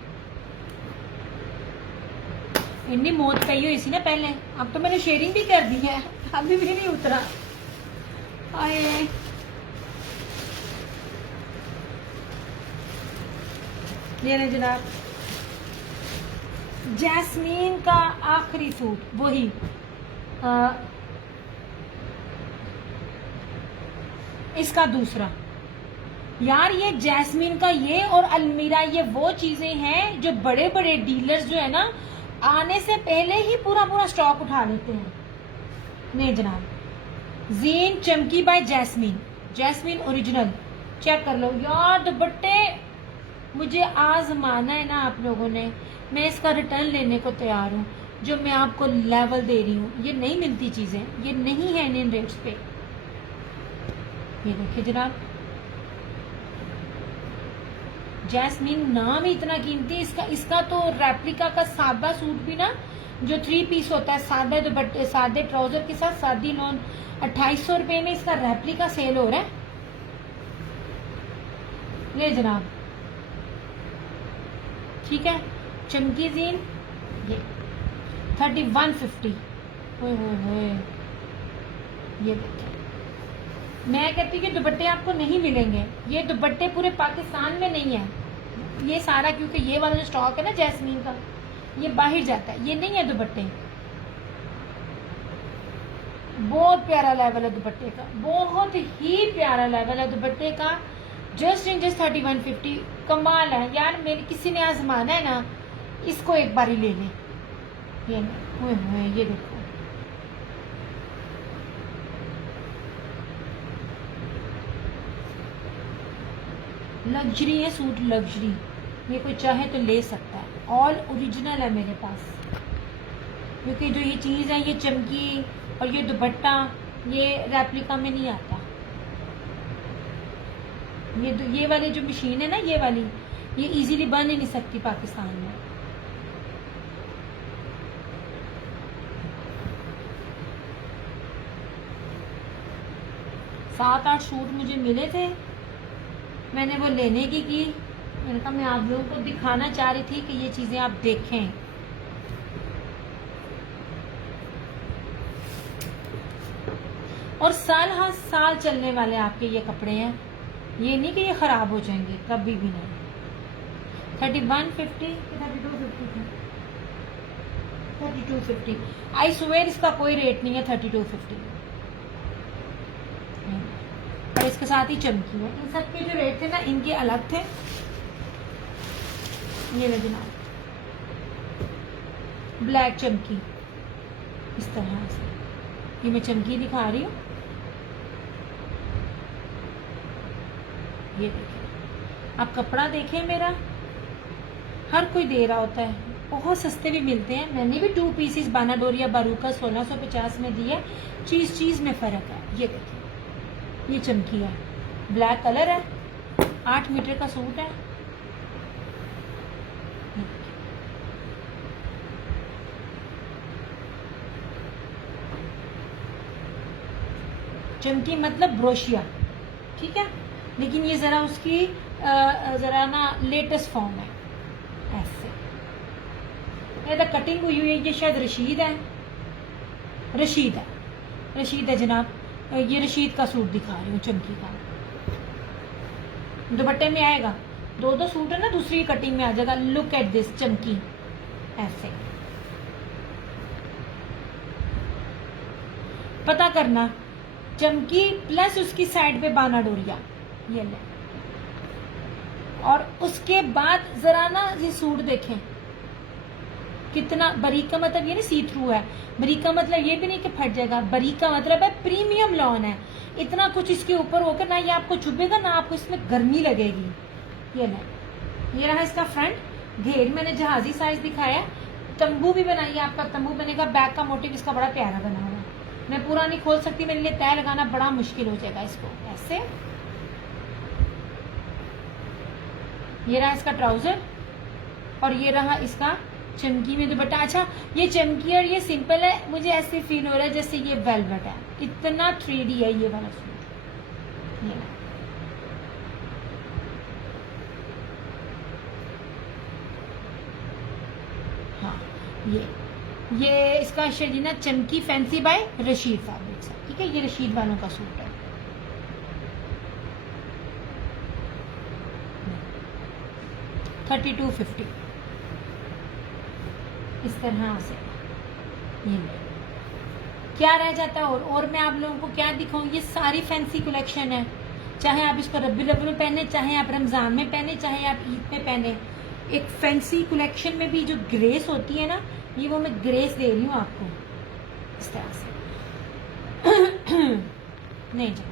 इतनी मौत कही हुई थी ना पहले, अब तो मैंने शेयरिंग भी कर दी है, अभी भी नहीं उतरा। आए ये ले जनाब, जैस्मीन का आखिरी सूट, वही इसका दूसरा। यार ये जैस्मीन का ये और अलमीरा, ये वो चीजें हैं जो बड़े बड़े डीलर्स जो है ना, आने से पहले ही पूरा पूरा स्टॉक उठा लेते हैं। नहीं जनाब, जीन चमकी by Jasmine, Jasmine original, check कर लो। यार दुपट्टे मुझे आजमाना है ना आप लोगों ने, मैं इसका रिटर्न लेने को तैयार हूँ। जो मैं आपको लेवल दे रही हूँ, ये नहीं मिलती चीजें, ये नहीं है इंडियन रेट्स पे। ये देखिए जनाब, जैस्मीन नाम ही इतना कीमती। इसका तो रेप्लिका का सादा सूट भी ना, जो 3 पीस होता है, सादे दुपट्टे सादे ट्राउजर के साथ सादी लॉन, 2800 रुपए में इसका रेप्लिका सेल हो रहा है। ले जनाब, ठीक है। चमकी जीन ये 3150। ये देखिए, मैं कहती हूँ कि दुपट्टे आपको नहीं मिलेंगे, ये दुपट्टे पूरे पाकिस्तान में नहीं है ये सारा, क्योंकि ये वाला जो स्टॉक है ना जैस्मीन का, ये बाहर जाता है, ये नहीं है दुपट्टे। बहुत प्यारा लेवल है दुपट्टे का, बहुत ही प्यारा लेवल है दुपट्टे का। जस्ट 3150, कमाल है यार। मेरे किसी ने आजमाना है ना, इसको एक बार ही ले ले। ये देखो, लग्जरी है सूट, लग्जरी। ये कोई चाहे तो ले सकता है, ऑल ओरिजिनल है मेरे पास। क्योंकि जो ये चीज़ है, ये चमकी और ये दुपट्टा, ये रेप्लिका में नहीं आता। ये वाली जो मशीन है ना, ये वाली, ये इजीली बन ही नहीं सकती पाकिस्तान में। सात आठ सूट मुझे मिले थे, मैंने वो लेने की मैंने कहा मैं आप लोगों को दिखाना चाह रही थी कि ये चीजें आप देखें। और साल हर साल चलने वाले आपके ये कपड़े हैं, ये नहीं कि ये खराब हो जाएंगे, कभी भी नहीं। 3150 3250 आई स्वेयर इसका कोई रेट नहीं है 3250। और इसके साथ ही चमकी है। इन सब के जो रेट थे ना इनके अलग थे। ये ले जनाब ब्लैक चमकी इस तरह से, ये मैं चमकी दिखा रही हूँ। ये देखिए, आप कपड़ा देखें मेरा, हर कोई दे रहा होता है, बहुत सस्ते भी मिलते हैं। मैंने भी 2 पीसेस बानाडोरिया बारूका 1650 में दी है। चीज में फर्क है। ये देखिए, ये चमकी है, ब्लैक कलर है, 8 मीटर का सूट है। चमकी मतलब ब्रोशिया, ठीक है, लेकिन ये जरा उसकी जरा ना लेटेस्ट फॉर्म है। ऐसे ये कटिंग हुई हुई है। ये शायद रशीद है, रशीद है जनाब। ये रशीद का सूट दिखा रही हूँ, चमकी का। दुपट्टे में आएगा, 2 सूट है ना, दूसरी कटिंग में आ जाएगा। लुक एट दिस चमकी, ऐसे पता करना, चमकी प्लस उसकी साइड पे बाना डोरिया, ये ले। और उसके बाद जरा ना ये सूट देखें कितना बारीक, का मतलब ये नहीं सी थ्रू है, बारीक का मतलब ये भी नहीं कि फट जाएगा, बारीक का मतलब है प्रीमियम लॉन है। इतना कुछ इसके ऊपर होकर ना ये आपको चुभेगा ना आपको इसमें गर्मी लगेगी। ये नहीं, ये रहा इसका फ्रंट घेर, मैंने जहाजी साइज दिखाया। तंबू भी बनाई है, आपका तंबू बनेगा। बैक का मोटिव इसका बड़ा प्यारा बना हुआ है। मैं पूरा नहीं खोल सकती, मेरे लिए तय लगाना बड़ा मुश्किल हो जाएगा इसको। ऐसे ये रहा इसका ट्राउजर और ये रहा इसका चमकी में दुपट्टा। अच्छा, ये चमकी और ये सिंपल है, मुझे ऐसे फील हो रहा है जैसे ये वेलवेट है, इतना 3D है ये वाला सूट। ये हाँ, ये इसका शरीना चमकी फैंसी बाय रशीद फैब्रिक्स है, ठीक है। ये रशीद वालों का सूट है। $32.50 इस तरह से। ये क्या रह जाता है और मैं आप लोगों को क्या दिखाऊं, ये सारी फैंसी कलेक्शन है। चाहे आप इसको रबी अव्वल में पहने, चाहे आप रमजान में पहने, चाहे आप ईद में पहने। एक फैंसी कलेक्शन में भी जो ग्रेस होती है ना, ये वो मैं ग्रेस दे रही हूँ आपको इस तरह से। नहीं जनाब,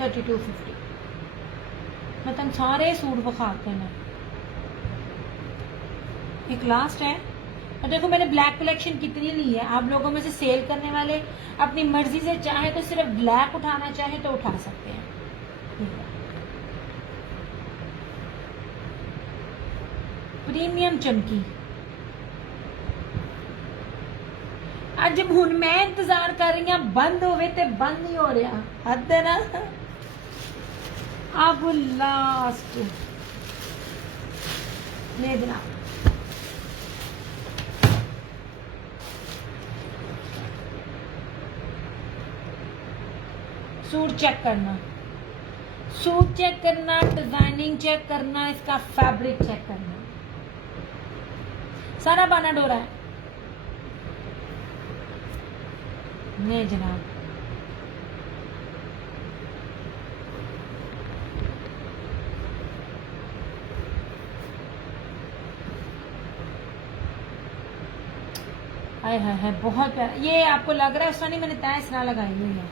$32.50 मतलब सारे सूट बखाते हैं। एक लास्ट है, और देखो मैंने ब्लैक कलेक्शन कितनी ली है। आप लोगों में से सेल करने वाले अपनी मर्जी से चाहे तो सिर्फ ब्लैक उठाना चाहे तो उठा सकते हैं। प्रीमियम चमकी। आज जब हुन मैं इंतजार कर रही हूँ बंद होवे ते बंद नहीं हो रहा, हद है ना। अब लास्ट ले जनाब, सूट चेक करना, सूट चेक करना, डिजाइनिंग चेक करना, इसका फैब्रिक चेक करना। सारा बाना डोरा है। नहीं जनाब, हाय हाय हाय, बहुत प्यारा। ये आपको लग रहा है उसका नहीं, मैंने तय इसरा लगाई हुई है।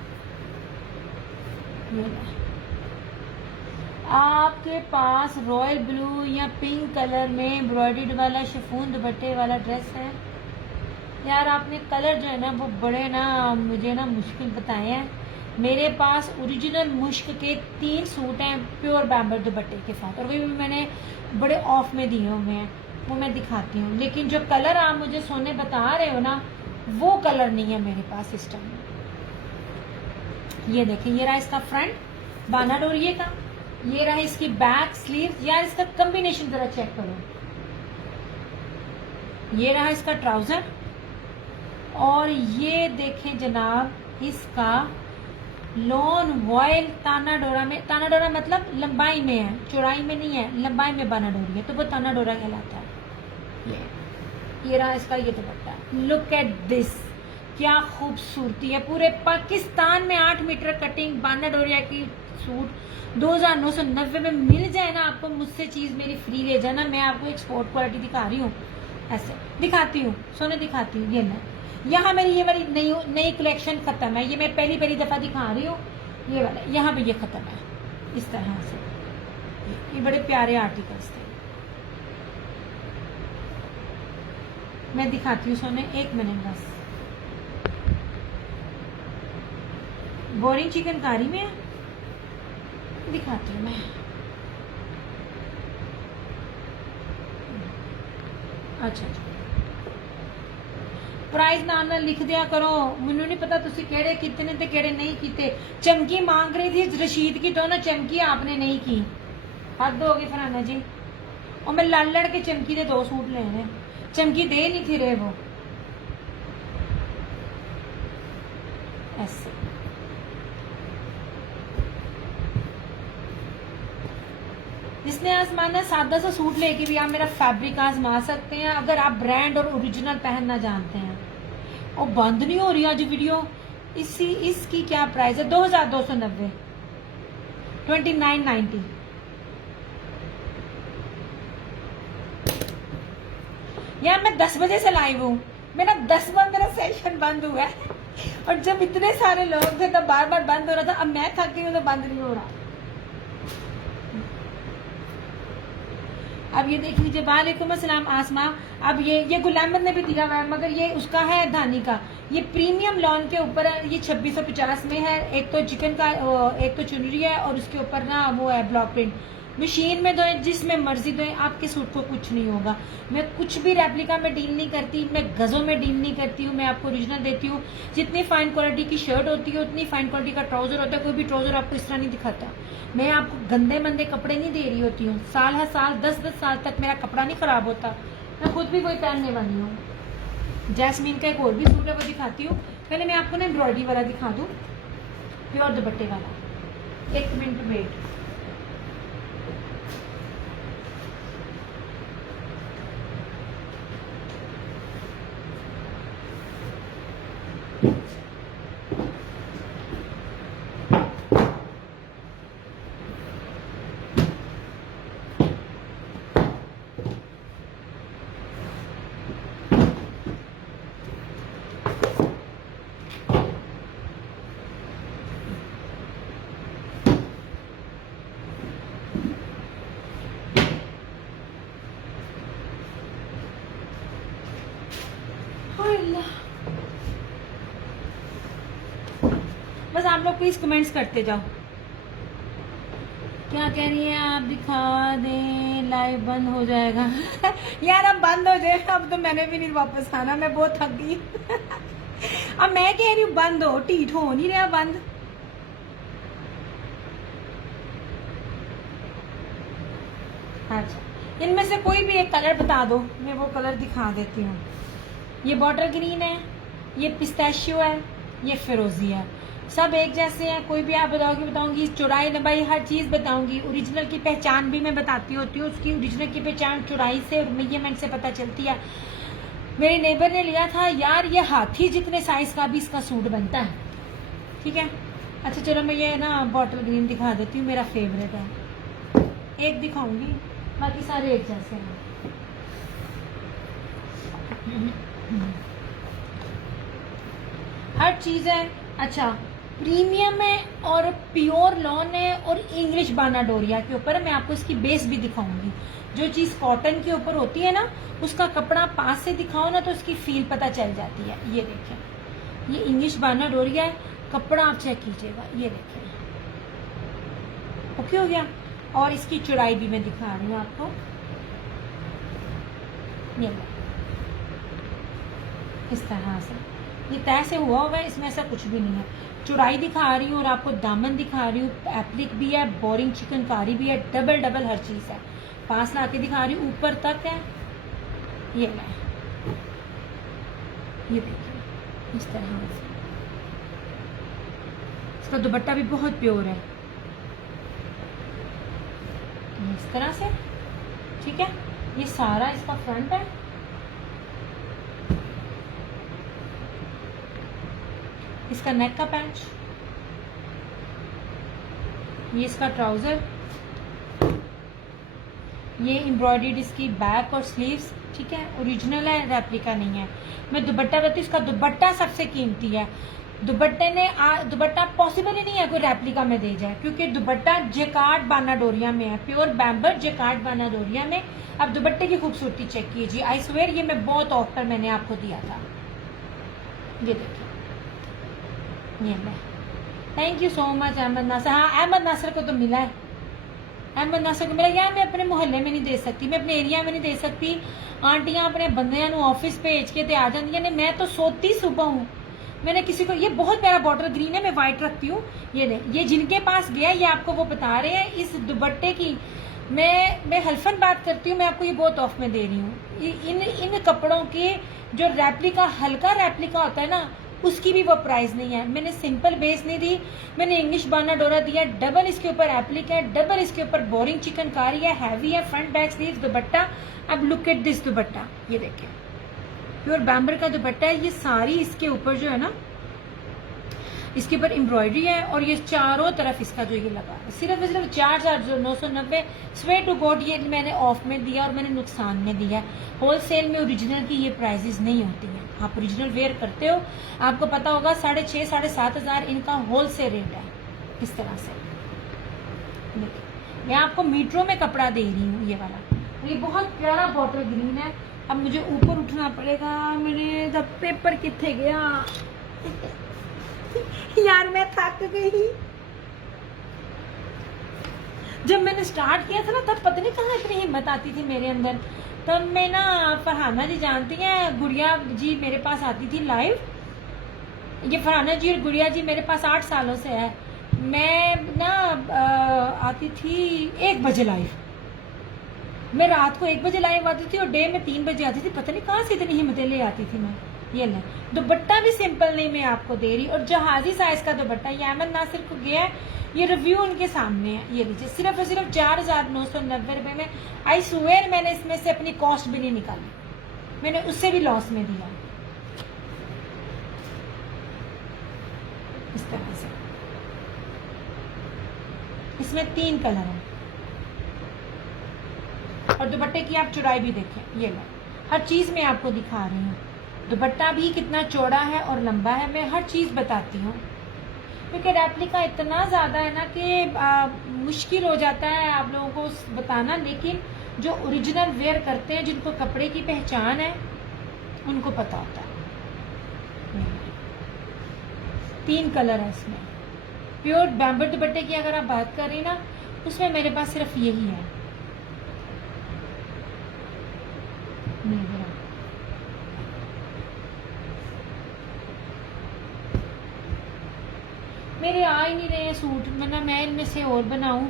आपके पास रॉयल ब्लू या पिंक कलर में एम्ब्रॉयडर्ड वाला शिफॉन दुपट्टे वाला ड्रेस है, यार आपने कलर जो है ना वो बड़े ना मुझे ना मुश्किल बताए हैं। मेरे पास ओरिजिनल मुश्क के 3 सूट हैं प्योर बैम्बर दुपट्टे के साथ, और वो भी मैंने बड़े ऑफ में दिए हुए हैं, वो मैं दिखाती हूँ। लेकिन जो कलर आप मुझे सोने बता रहे हो ना वो कलर नहीं है मेरे पास इस टाइम। ये देखें, ये रहा इसका फ्रंट बाना डोरिये का, ये रहा इसकी बैक स्लीव। यार इसका कॉम्बिनेशन जरा चेक करो। ये रहा इसका ट्राउजर, और ये देखें जनाब इसका लॉन वॉयल ताना डोरा में। ताना डोरा मतलब लंबाई में है, चौड़ाई में नहीं है, लंबाई में बाना डोरी है, तो वो ताना डोरा कहलाता है। ये रहा इसका ये दुपट्टा। लुक एट दिस, क्या खूबसूरती है। पूरे पाकिस्तान में 8 मीटर कटिंग बाना डोरिया की सूट 2990 में मिल जाए ना आपको, मुझसे चीज मेरी फ्री ले जाना। मैं आपको एक्सपोर्ट क्वालिटी दिखा रही हूँ, ऐसे दिखाती हूँ, सोने दिखाती हूँ। ये मैं यहाँ मेरी ये वाली नई कलेक्शन खत्म है, ये मैं पहली दफा दिखा रही हूँ। ये वाला यहाँ पे ये खत्म है इस तरह से। ये बड़े प्यारे आर्टिकल्स थे। मैं दिखाती हूँ सोने, 1 मिनट बस। बोरिंग चिकनकारी में है, दिखाती हूँ मैं। अच्छा प्राइस नाल लिख दिया करो, मैनू नहीं पता तुसी केड़े कीते ने ते केड़े नहीं कीते। चमकी मांग रही थी रशीद की, तो ना चमकी आपने नहीं की, हद हो गई फराना जी। और मैं लड़ लड़ के चमकी के 2 सूट लेने, चमकी दे नहीं थी रहे वो ऐसे। जिसने आजमाना सादा सा सूट लेके भी आप मेरा फैब्रिक आजमा सकते हैं, अगर आप ब्रांड और ओरिजिनल पहनना जानते हैं। और बंद नहीं हो रही आज वीडियो। इसकी क्या प्राइस है? 2290, 2990। यार मैं 10 बजे से लाइव हूँ, मेरा 10 बजे मेरा सेशन बंद हुआ है, और जब इतने सारे लोग थे तब बार बार बंद हो रहा था। अब मैं थक गई हूँ तो बंद नहीं हो रहा। अब ये देख लीजिए, वालेकुम अस्सलाम आसमा। अब ये गुलामत ने भी दिया हुआ है, मगर ये उसका है धानी का। ये प्रीमियम लॉन के ऊपर है, ये 2650 में है। एक तो चिकन का, एक तो चुनरी है, और उसके ऊपर ना वो है ब्लॉक प्रिंट। मशीन में धोए, जिसमें मर्जी धोए, आपके सूट को कुछ नहीं होगा। मैं कुछ भी रेप्लिका में डील नहीं करती, मैं गजों में डील नहीं करती हूँ, मैं आपको ओरिजिनल देती हूँ। जितनी फाइन क्वालिटी की शर्ट होती है उतनी फाइन क्वालिटी का ट्राउजर होता है। कोई भी ट्राउजर आपको इस तरह नहीं दिखाता। मैं आपको गंदे मंदे कपड़े नहीं दे रही होती हूँ। साल हर साल 10-10 साल तक मेरा कपड़ा नहीं खराब होता। मैं खुद भी वही पहनने वाली हूँ। जैस्मीन का एक और भी सूट है, वो दिखाती हूँ। पहले मैं आपको ना एम्ब्रॉयडरी वाला दिखा दूँ, प्योर दुपट्टे वाला। 1 मिनट वेट। बस आप लोग प्लीज कमेंट्स करते जाओ। क्या कह रही है आप? दिखा दें, लाइव बंद हो जाएगा। यार अब बंद हो जाएगा, अब तो मैंने भी नहीं वापस आना, मैं बहुत थक गई। अब मैं कह रही हूँ बंद हो, टीठ हो नहीं रहा बंद। अच्छा, इनमें से कोई भी एक कलर बता दो, मैं वो कलर दिखा देती हूँ। ये बॉटल ग्रीन है, ये पिस्ताशियो है, ये फिरोजी है। सब एक जैसे हैं। कोई भी आप बताऊंगी, चौड़ाई लंबाई हर चीज बताऊंगी। ओरिजिनल की पहचान भी मैं बताती होती हूँ। उसकी ओरिजिनल की पहचान चौड़ाई से और मेजरमेंट से पता चलती है। मेरे नेबर ने लिया था यार, ये हाथी जितने साइज का भी इसका सूट बनता है। ठीक है, अच्छा चलो मैं ये ना बॉटल ग्रीन दिखा देती हूँ, मेरा फेवरेट है। एक दिखाऊंगी, बाकी सारे एक जैसे हैं। हर चीज है। अच्छा, प्रीमियम है और प्योर लॉन है और इंग्लिश बाना डोरिया के ऊपर है। मैं आपको इसकी बेस भी दिखाऊंगी। जो चीज कॉटन के ऊपर होती है ना, उसका कपड़ा पास से दिखाओ ना तो उसकी फील पता चल जाती है। ये देखें, ये इंग्लिश बाना डोरिया है, कपड़ा आप चेक कीजिएगा, ये देखें। ओके हो गया। और इसकी चौड़ाई भी मैं दिखा रही हूँ आपको, ये इस तरह से, ये तय से हुआ हुआ है, इसमें ऐसा कुछ भी नहीं है। चौड़ाई दिखा रही हूँ और आपको दामन दिखा रही हूँ, एप्लिक भी है, बोरिंग चिकनकारी भी है, डबल डबल हर चीज है। पास ला के दिखा रही हूँ, ऊपर तक है, ये देखिए इस तरह से। इसका दुपट्टा भी बहुत प्योर है, इस तरह से, ठीक है। ये सारा इसका फ्रंट है, इसका नेक का पैंच, ये इसका ट्राउजर, ये एम्ब्रॉयडर्ड इसकी बैक और स्लीव्स, ठीक है। ओरिजिनल है, रेप्लिका नहीं है। मैं दुपट्टा बताती हूँ, इसका दुपट्टा सबसे कीमती है। दुपट्टा पॉसिबल ही नहीं है कोई रेप्लिका में दे जाए, क्योंकि दुपट्टा जेकार्ड बाना डोरिया में है, प्योर बैम्बर जेकार्ड बाना डोरिया में। अब दुपट्टे की खूबसूरती चेक कीजिए, आई स्वेयर ये मैं बहुत ऑफ पर मैंने आपको दिया था। ये देखिए, ये मैं, thank you so much Ahmed Nasser. हाँ, अहमद नासर को तो मिला है, अहमद नासर को मिला। यार मैं अपने मोहल्ले में नहीं दे सकती, मैं अपने एरिया में नहीं दे सकती। आंटियां अपने बंदियां ऑफिस भेज के आ जाती हैं। मैं तो सोती सुबह हूँ, मैंने किसी को, ये बहुत प्यारा बॉटल ग्रीन है, मैं व्हाइट रखती हूँ। ये जिनके पास गया ये आपको वो बता रहे हैं इस दुपट्टे की। मैं हल्फन बात करती हूँ, मैं आपको ये बहुत ऑफ में दे रही हूँ। इन कपड़ों के जो रेप्लिका, हल्का रेप्लिका होता है ना, उसकी भी वो प्राइस नहीं है। मैंने सिंपल बेस नहीं दी, मैंने इंग्लिश बाना डोरा दिया, डबल इसके ऊपर एप्लिक है, डबल इसके ऊपर बोरिंग चिकनकारी है, हैवी है, फ्रंट बैक स्लीव्स दुपट्टा। अब लुक एट दिस दुपट्टा, ये देखिए प्योर बैम्बर का दुपट्टा है। ये सारी इसके ऊपर जो है ना, इसके ऊपर एम्ब्रॉयडरी है, और ये चारों तरफ इसका जो ये लगा है, सिर्फ 4,990 स्वे टू गॉड। ये मैंने ऑफ में दिया और मैंने नुकसान में दिया। होलसेल में ओरिजिनल की ये प्राइसेस नहीं होती हैं। आप ओरिजिनल वेयर करते हो, आपको पता होगा 6,500 7,500 इनका होलसेल रेट है। इस तरह से देखिए, मैं आपको मीटरों में कपड़ा दे रही हूँ। ये वाला, ये बहुत प्यारा बॉटल ग्रीन है। अब मुझे ऊपर उठना पड़ेगा, मेरे द पेपर किथे गया यार, मैं थक गई। जब मैंने स्टार्ट किया था ना, तब पता नहीं कहाँ इतनी हिम्मत आती थी मेरे अंदर। तब मैं ना, फरहाना जी जानती हैं, गुड़िया जी मेरे पास आती थी लाइव। ये फरहाना जी और गुड़िया जी मेरे पास 8 सालों से है। मैं ना आती थी 1 बजे लाइव, मैं रात को 1 बजे लाइव आती थी और डे में 3 बजे आती थी। पता नहीं कहाँ से इतनी हिम्मतें ले आती थी मैं। ये ले दुपट्टा भी सिंपल नहीं मैं आपको दे रही, और जहाजी साइज का दुपट्टा। ये अहमद नासिर को गया है, ये रिव्यू उनके सामने है। ये लीजिए, सिर्फ और सिर्फ 4,990 रुपए में। आई स्वेयर मैंने इसमें से अपनी कॉस्ट भी नहीं निकाली, मैंने उससे भी लॉस में दिया। इस तरह से इसमें 3 कलर है, और दुपट्टे की आप चौड़ाई भी देखें। ये लो, हर चीज मैं आपको दिखा रही हूँ। दुपट्टा भी कितना चौड़ा है और लंबा है, मैं हर चीज बताती हूँ, क्योंकि रेप्लिका इतना ज्यादा है ना कि मुश्किल हो जाता है आप लोगों को बताना। लेकिन जो ओरिजिनल वेयर करते हैं, जिनको कपड़े की पहचान है, उनको पता होता है। 3 कलर है इसमें। प्योर बैम्बर दुपट्टे की अगर आप बात कर रही ना, उसमें मेरे पास सिर्फ यही है। मेरे आ ही नहीं रहे सूट, मैं इनमें से और बनाऊं,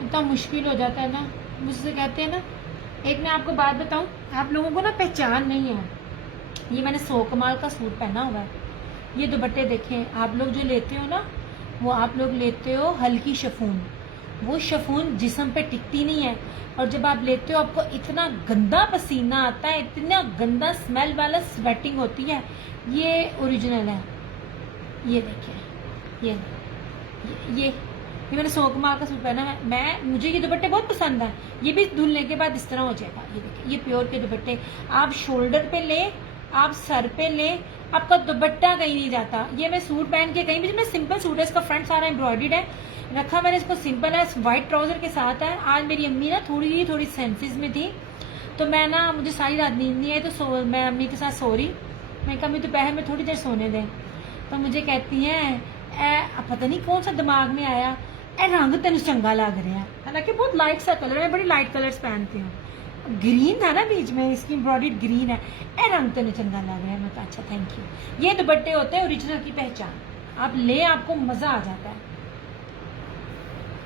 इतना मुश्किल हो जाता है ना। मुझसे कहते हैं ना, एक मैं आपको बात बताऊं, आप लोगों को ना पहचान नहीं है। ये मैंने 100 कमाल का सूट पहना हुआ है। ये दुपट्टे देखें, आप लोग जो लेते हो ना, वो आप लोग लेते हो हल्की शफून, वो शफून जिस्म पे टिकती नहीं है, और जब आप लेते हो आपको इतना गंदा पसीना आता है, इतना गंदा स्मेल वाला स्वेटिंग होती है। ये ओरिजिनल है। ये देखिए, ये मैंने 100 कमाल का सूट पहना है। मुझे ये दुपट्टे बहुत पसंद है। ये भी धुलने के बाद इस तरह हो जाएगा। ये देखिए, ये प्योर के दुपट्टे आप शोल्डर पे ले आप सर पे ले, आपका दुपट्टा कहीं नहीं जाता। ये मैं सूट पहन के कहीं भी, मैं सिंपल सूट है, इसका फ्रंट सारा एम्ब्रॉयडर्ड है, रखा मैंने इसको सिंपल है, व्हाइट ट्राउजर के साथ है। आज मेरी अम्मी ना थोड़ी सेंसेस में थी, तो मैं ना, मुझे सारी रात नींद नहीं आई, तो मैं अम्मी के साथ सो रही। मैं कहा मैं दोपहर में थोड़ी देर सोने दें, तो मुझे कहती हैं पता नहीं कौन सा दिमाग में आया, रंग तेन चंगा लग रहा है। हालांकि बहुत लाइट सा कलर है, मैं बड़ी लाइट कलर्स पहनती हूँ, ग्रीन था ना बीच में, इसकी एम्ब्रॉयडर्ड ग्रीन है, रंग तेन चंगा लग रहा है। मैं कहा अच्छा थैंक यू। ये दुपट्टे होते हैं ओरिजिनल की पहचान, आप ले, आपको मजा आ जाता है।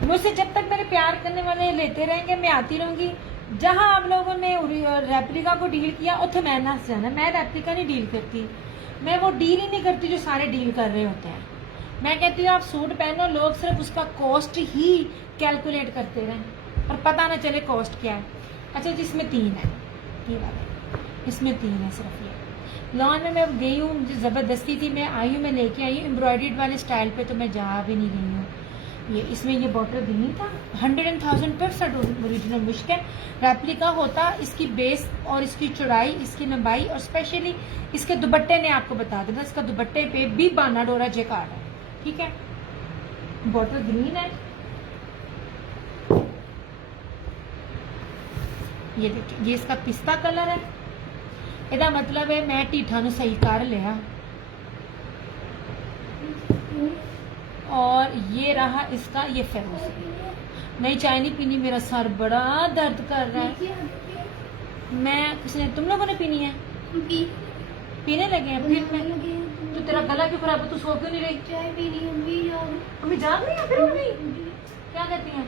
मुझसे जब तक मेरे प्यार करने वाले लेते रहेंगे, मैं आती रहूंगी। जहां आप लोगों ने रेप्लिका को डील किया, उसे मैं ना जाना, मैं रेप्लिका नहीं डील करती, मैं वो डील ही नहीं करती जो सारे डील कर रहे होते हैं। मैं कहती हूँ आप सूट पहनो, लोग सिर्फ उसका कॉस्ट ही कैलकुलेट करते रहें और पता ना चले कॉस्ट क्या है। अच्छा जिसमें 3 है, ये वाला, इसमें 3 है सिर्फ। ये लॉन में मैं गई हूँ, मुझे ज़बरदस्ती थी, मैं आई हूँ, मैं लेके आई हूँ एम्ब्रॉयडर्ड वाले स्टाइल पे, तो मैं जा भी नहीं गई हूँ। ये इसमें ये बॉटल ग्रीन था, 100,000% ओरिजिनल मुश्क है। रेप्लिका होता इसकी बेस और इसकी चौड़ाई, इसकी लंबाई और स्पेशली इसके दुपट्टे ने आपको बता देना, इसका दुपट्टे पे भी बाना डोरा जेकार्ड है, ठीक है। बॉटल ग्रीन है, ये देखिए, ये इसका पिस्ता कलर है। ਇਹਦਾ मतलब है मैं ਢੀਠਾਂ ਨੂੰ सही कर लिया। और ये रहा इसका, ये फेरोजी। नहीं चाय नहीं पीनी, मेरा सर बड़ा दर्द कर रहा है। मैं किसने, तुम लोगों ने पीनी है? पीने लगे हैं फिर मैं, तो तेरा गला क्यों खराब है, तू सो क्यों नहीं रही? चाय पीनी, अम्मी जाग रही है फिर अम्मी क्या कहती हैं?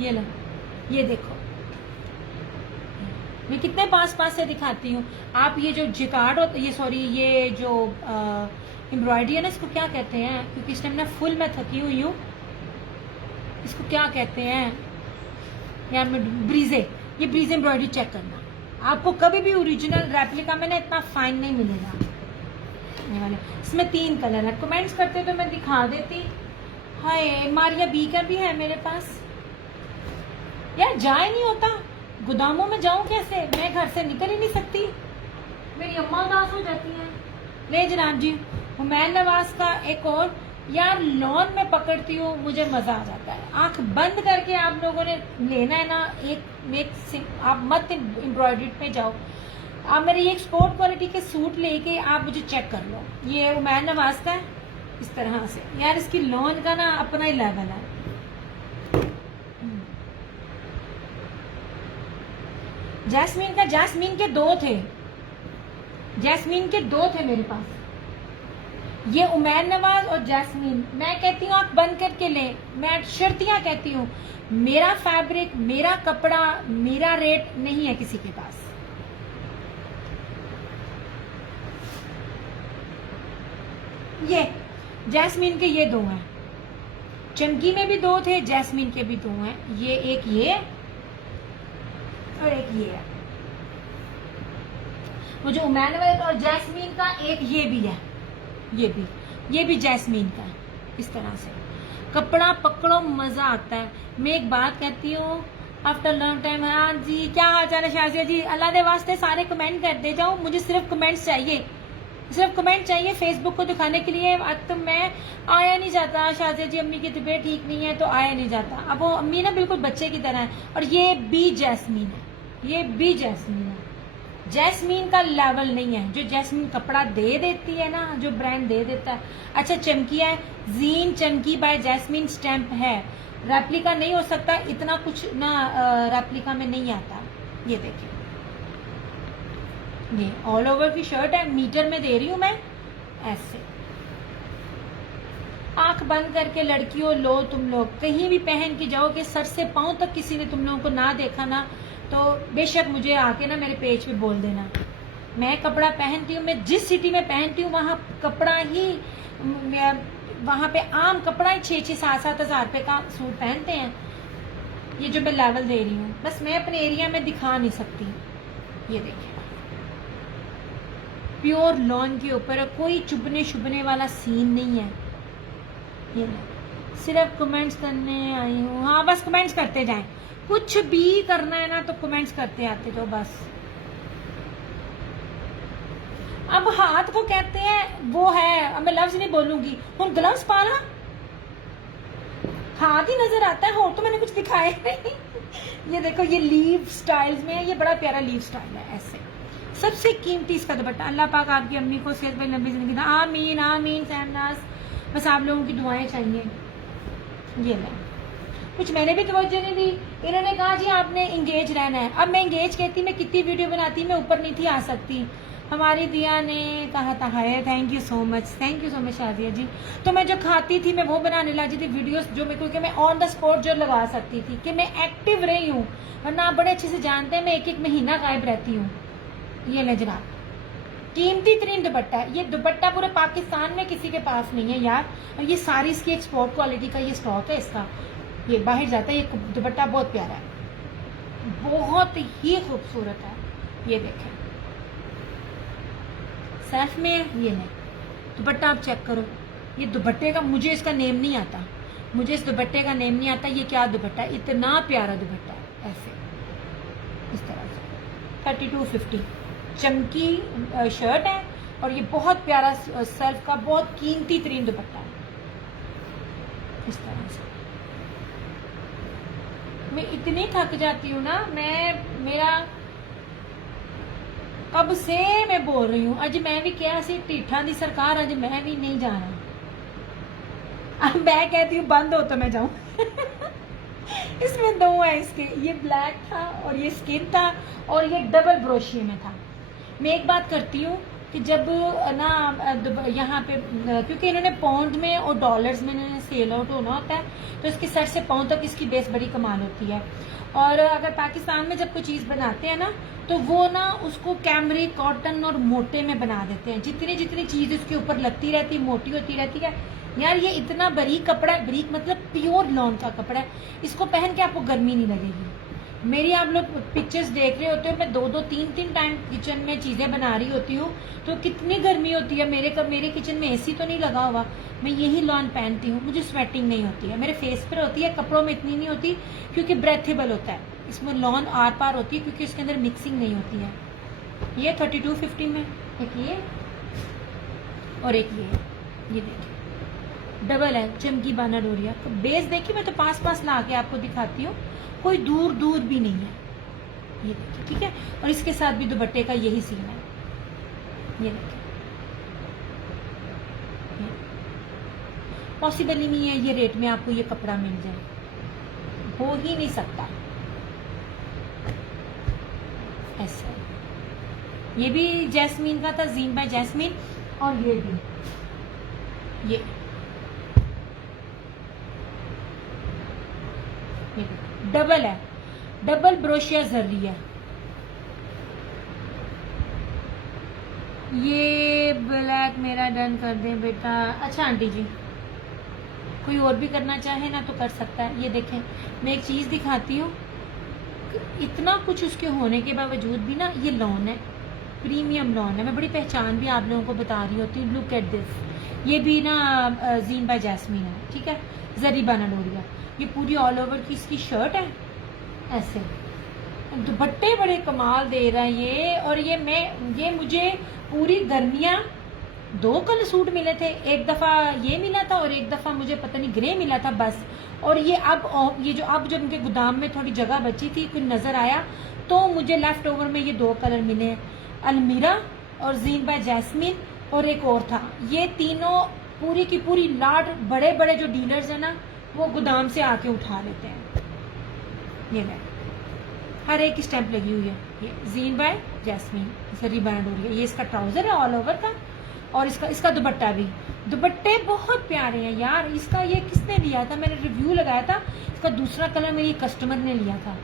ये लो, ये देखो, मैं कितने पास से दिखाती हूँ। आप ये जो जिकार्ड होता, ये सॉरी, ये जो एम्ब्रॉयडरी है ना, इसको क्या कहते हैं, क्योंकि इस टाइम ना फुल मैं थकी हुई हूँ, इसको क्या कहते हैं यार, मैं ब्रीजे, ये ब्रीजे एम्ब्रॉयडरी चेक करना, आपको कभी भी ओरिजिनल रेप्लिका में ना इतना फाइन नहीं मिलेगा। ये वाले, इसमें 3 कलर है, कमेंट्स करते तो मैं दिखा देती। हाय मारिया बी का भी है मेरे पास यार, जाए नहीं होता, गोदामों में जाऊं कैसे, मैं घर से निकल ही नहीं सकती, मेरी अम्मा उदास हो जाती हैं। ले जनाब जी, हुमैन नवाज का एक और, यार लॉन में पकड़ती हूँ, मुझे मजा आ जाता है। आंख बंद करके आप लोगों ने लेना है ना, आप मत एम्ब्रॉयडरी पे जाओ, आप मेरे ये एक्सपोर्ट क्वालिटी के सूट लेके आप मुझे चेक कर लो। ये हुमैन नवाज का है, इस तरह से यार, इसकी लॉन का ना अपना ही लेवल है। जैस्मीन का, जैस्मीन के 2 थे, जैस्मीन के 2 थे मेरे पास, ये उमैन नवाज और जैस्मीन। मैं कहती हूँ आप बंद करके ले, मैं शर्तियां कहती हूँ, मेरा फैब्रिक, मेरा कपड़ा, मेरा रेट नहीं है किसी के पास। ये जैस्मीन के ये 2 हैं, चमकी में भी 2 थे, जैस्मीन के भी 2 हैं। ये एक ये और एक ये है, वो जो उमैन नवाज और जैस्मीन का एक ये भी है, ये भी जैस्मीन का है। इस तरह से कपड़ा पकड़ो, मजा आता है। मैं एक बात कहती हूँ, आफ्टर लॉन्ग टाइम, हाँ जी क्या हाल चाल है शाजिया जी, अल्लाह दे वास्ते सारे कमेंट कर दे जाओ, मुझे सिर्फ कमेंट्स चाहिए, सिर्फ कमेंट चाहिए फेसबुक को दिखाने के लिए। अब तो मैं आया नहीं जाता, शाजिया जी अम्मी की तबीयत ठीक नहीं है तो आया नहीं जाता। अब वो अम्मी ना बिल्कुल बच्चे की तरह है। और ये भी जैस्मीन है, ये भी जैस्मीन है, जैस्मीन का लेवल नहीं है जो जैस्मीन कपड़ा दे देती है ना, जो ब्रांड दे देता है। अच्छा चमकिया है, जीन चमकी बाय जैस्मीन स्टैंप है, रेप्लिका नहीं हो सकता, इतना कुछ ना रेप्लिका में नहीं आता। ये देखिए, ये ऑल ओवर की शर्ट है, मीटर में दे रही हूं मैं ऐसे। आंख बंद करके लड़कियों लो, तुम लोग कहीं भी पहन के जाओ कि सर से पांव तक किसी ने तुम लोगों को ना देखा ना, तो बेशक मुझे आके ना मेरे पेज पे बोल देना। मैं कपड़ा पहनती हूँ, मैं जिस सिटी में पहनती हूँ वहाँ कपड़ा ही, वहाँ पे आम कपड़ा ही 6-7 हज़ार रुपये का सूट पहनते हैं। ये जो मैं लेवल दे रही हूँ, बस मैं अपने एरिया में दिखा नहीं सकती। ये देखिए प्योर लॉन के ऊपर, कोई चुभने शुभने वाला सीन नहीं है। ये सिर्फ कमेंट्स करने आई हूँ, हाँ बस कमेंट्स करते जाएं, कुछ भी करना है ना तो कमेंट्स करते आते जाओ बस। अब हाथ को कहते हैं वो है, अब मैं लफ्ज नहीं बोलूंगी, हम ग्लव्स पाना हाथ ही नजर आता है, और तो मैंने कुछ दिखाया नहीं। ये देखो, ये लीव स्टाइल्स में है, ये बड़ा प्यारा लीव स्टाइल है ऐसे। सबसे कीमती इसका दुपट्टा। अल्लाह पाक आपकी अम्मी को सेहत वाली लंबी जिंदगी दे, आमीन आमीन सहनाज। बस आप लोगों की दुआएं चाहिए। ये ले, कुछ मैंने भी तवज्जो नहीं दी, इन्होंने कहा जी आपने इंगेज रहना है। अब मैं इंगेज कहती, मैं कितनी वीडियो बनाती, मैं ऊपर नहीं थी आ सकती। हमारी दिया ने कहा था है, thank you so much Shadiya जी। तो मैं जो खाती थी मैं वो बनाने लगी थी वीडियोस, जो मैं, क्योंकि मैं ऑन द स्पॉट जो लगा सकती थी कि मैं एक्टिव रही हूँ, वरना आप बड़े अच्छे से जानते हैं मैं एक महीना गायब रहती हूँ। ये ले जनाब, कीमती तरीन दुपट्टा है। ये दुपट्टा पूरे पाकिस्तान में किसी के पास नहीं है यार, और ये सारी इसकी एक्सपोर्ट क्वालिटी का ये स्टॉक है इसका, ये बाहर जाता है। ये दुपट्टा बहुत प्यारा है, बहुत ही खूबसूरत है। ये देखें सेल्फ में ये है दुपट्टा, आप चेक करो। ये दुपट्टे का मुझे इसका नेम नहीं आता, मुझे इस दुपट्टे का नेम नहीं आता। ये क्या दुपट्टा है, इतना प्यारा दुपट्टा है ऐसे, इस तरह से 3250 चमकी शर्ट है, और ये बहुत प्यारा सेल्फ का बहुत कीमती तरीन दुपट्टा है इस तरह से। मैं इतनी थक जाती हूँ ना, मेरा कब से मैं बोल रही हूँ, अज मैं भी क्या सी टीठा दी सरकार, अज मैं भी नहीं जाना। अब मैं कहती हूँ बंद हो तो मैं जाऊं। इसमें दो है इसके, ये ब्लैक था और ये स्किन था, और ये डबल ब्रोशिये में था। मैं एक बात करती हूँ कि जब ना यहाँ पे, क्योंकि इन्होंने पाउंड में और डॉलर्स में इन्होंने सेल आउट होना होता है, तो इसकी सर से पाउंड तक इसकी बेस बड़ी कमाल होती है। और अगर पाकिस्तान में जब कोई चीज़ बनाते हैं ना, तो वो ना उसको कैमरी कॉटन और मोटे में बना देते हैं। जितनी जितनी चीज़ उसके ऊपर लगती रहती है, मोटी होती रहती है। यार ये इतना बारीक कपड़ा है, बारीक मतलब प्योर लॉन का कपड़ा है, इसको पहन के आपको गर्मी नहीं लगेगी। मेरी आप लोग पिक्चर्स देख रहे होते हो, मैं 2-2, 3-3 टाइम किचन में चीज़ें बना रही होती हूँ, तो कितनी गर्मी होती है। मेरे किचन में एसी तो नहीं लगा हुआ, मैं यही लॉन पहनती हूँ, मुझे स्वेटिंग नहीं होती है। मेरे फेस पर होती है, कपड़ों में इतनी नहीं होती, क्योंकि ब्रेथेबल होता है, इसमें लॉन आर पार होती है, क्योंकि इसके अंदर मिक्सिंग नहीं होती है। ये 3250 में एक ये और एक ये देखिए डबल है, चमकी बाना डोरिया। बेस देखिए, मैं तो पास ला के आपको दिखाती हूँ, कोई दूर भी नहीं है। ये देखिए, ठीक है। और इसके साथ भी दुपट्टे का यही सीन है। ये देखिए, पॉसिबल ही नहीं है ये रेट में आपको ये कपड़ा मिल जाए, हो ही नहीं सकता ऐसा। ये भी जैस्मीन का था, जीन बाय जैस्मीन। और ये भी ये डबल है, डबल ब्रोशिया जर्री है। ये ब्लैक मेरा डन कर दें बेटा। अच्छा आंटी जी, कोई और भी करना चाहे ना तो कर सकता है। ये देखें, मैं एक चीज़ दिखाती हूँ, इतना कुछ उसके होने के बावजूद भी ना ये लॉन है, प्रीमियम लॉन है। मैं बड़ी पहचान भी आप लोगों को बता रही होती हूँ। लुक एट दिस, ये भी ना जीन बाय जैस्मीन है, ठीक है, जरी बाना डोरिया। ये पूरी ऑल ओवर की इसकी शर्ट है ऐसे, दुपट्टे बड़े कमाल दे रहा है ये। और ये मुझे पूरी गर्मियाँ 2 कलर सूट मिले थे, एक दफ़ा ये मिला था और एक दफ़ा मुझे पता नहीं ग्रे मिला था बस। और ये अब जब उनके गोदाम में थोड़ी जगह बची थी, कुछ नज़र आया, तो मुझे लेफ्ट ओवर में ये 2 कलर मिले हैं, अलमीरा और जीन बाय जैस्मीन, और एक और था। ये तीनों पूरी की पूरी लाट बड़े बड़े जो डीलर्स हैं ना, वो गोदाम से आके उठा लेते हैं। ये ले, हर एक स्टैंप लगी हुई है। ये जीन बाय जैस्मीन, जरी बाना डोरिया। ये इसका ट्राउजर है ऑल ओवर का, और इसका दुपट्टा भी। दुपट्टे बहुत प्यारे हैं यार। इसका ये किसने लिया था, मैंने रिव्यू लगाया था, इसका दूसरा कलर मेरी कस्टमर ने लिया था।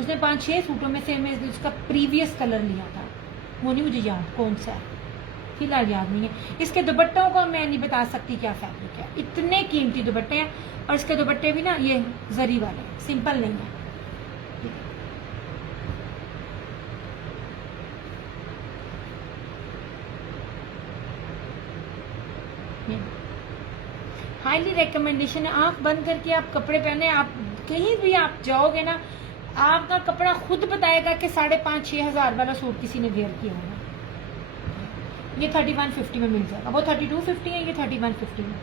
उसने 5-6 सूटों में से मैं इसका प्रीवियस कलर लिया था, वो नहीं मुझे याद कौन सा है, फिलहाल याद नहीं है। इसके दुपट्टों को मैं नहीं बता सकती क्या फैब्रिक है, इतने कीमती दुपट्टे हैं। और इसके दुपट्टे भी ना ये जरी वाले, सिंपल नहीं है। हाईली रिकमेंडेशन है। आंख बंद करके आप कपड़े पहने, आप कहीं भी आप जाओगे ना, आपका कपड़ा खुद बताएगा कि 5,500-6,000 वाला सूट किसी ने वेयर किया होगा। ये 3150 में मिल जाएगा। वो 3250 है, ये 3150 में।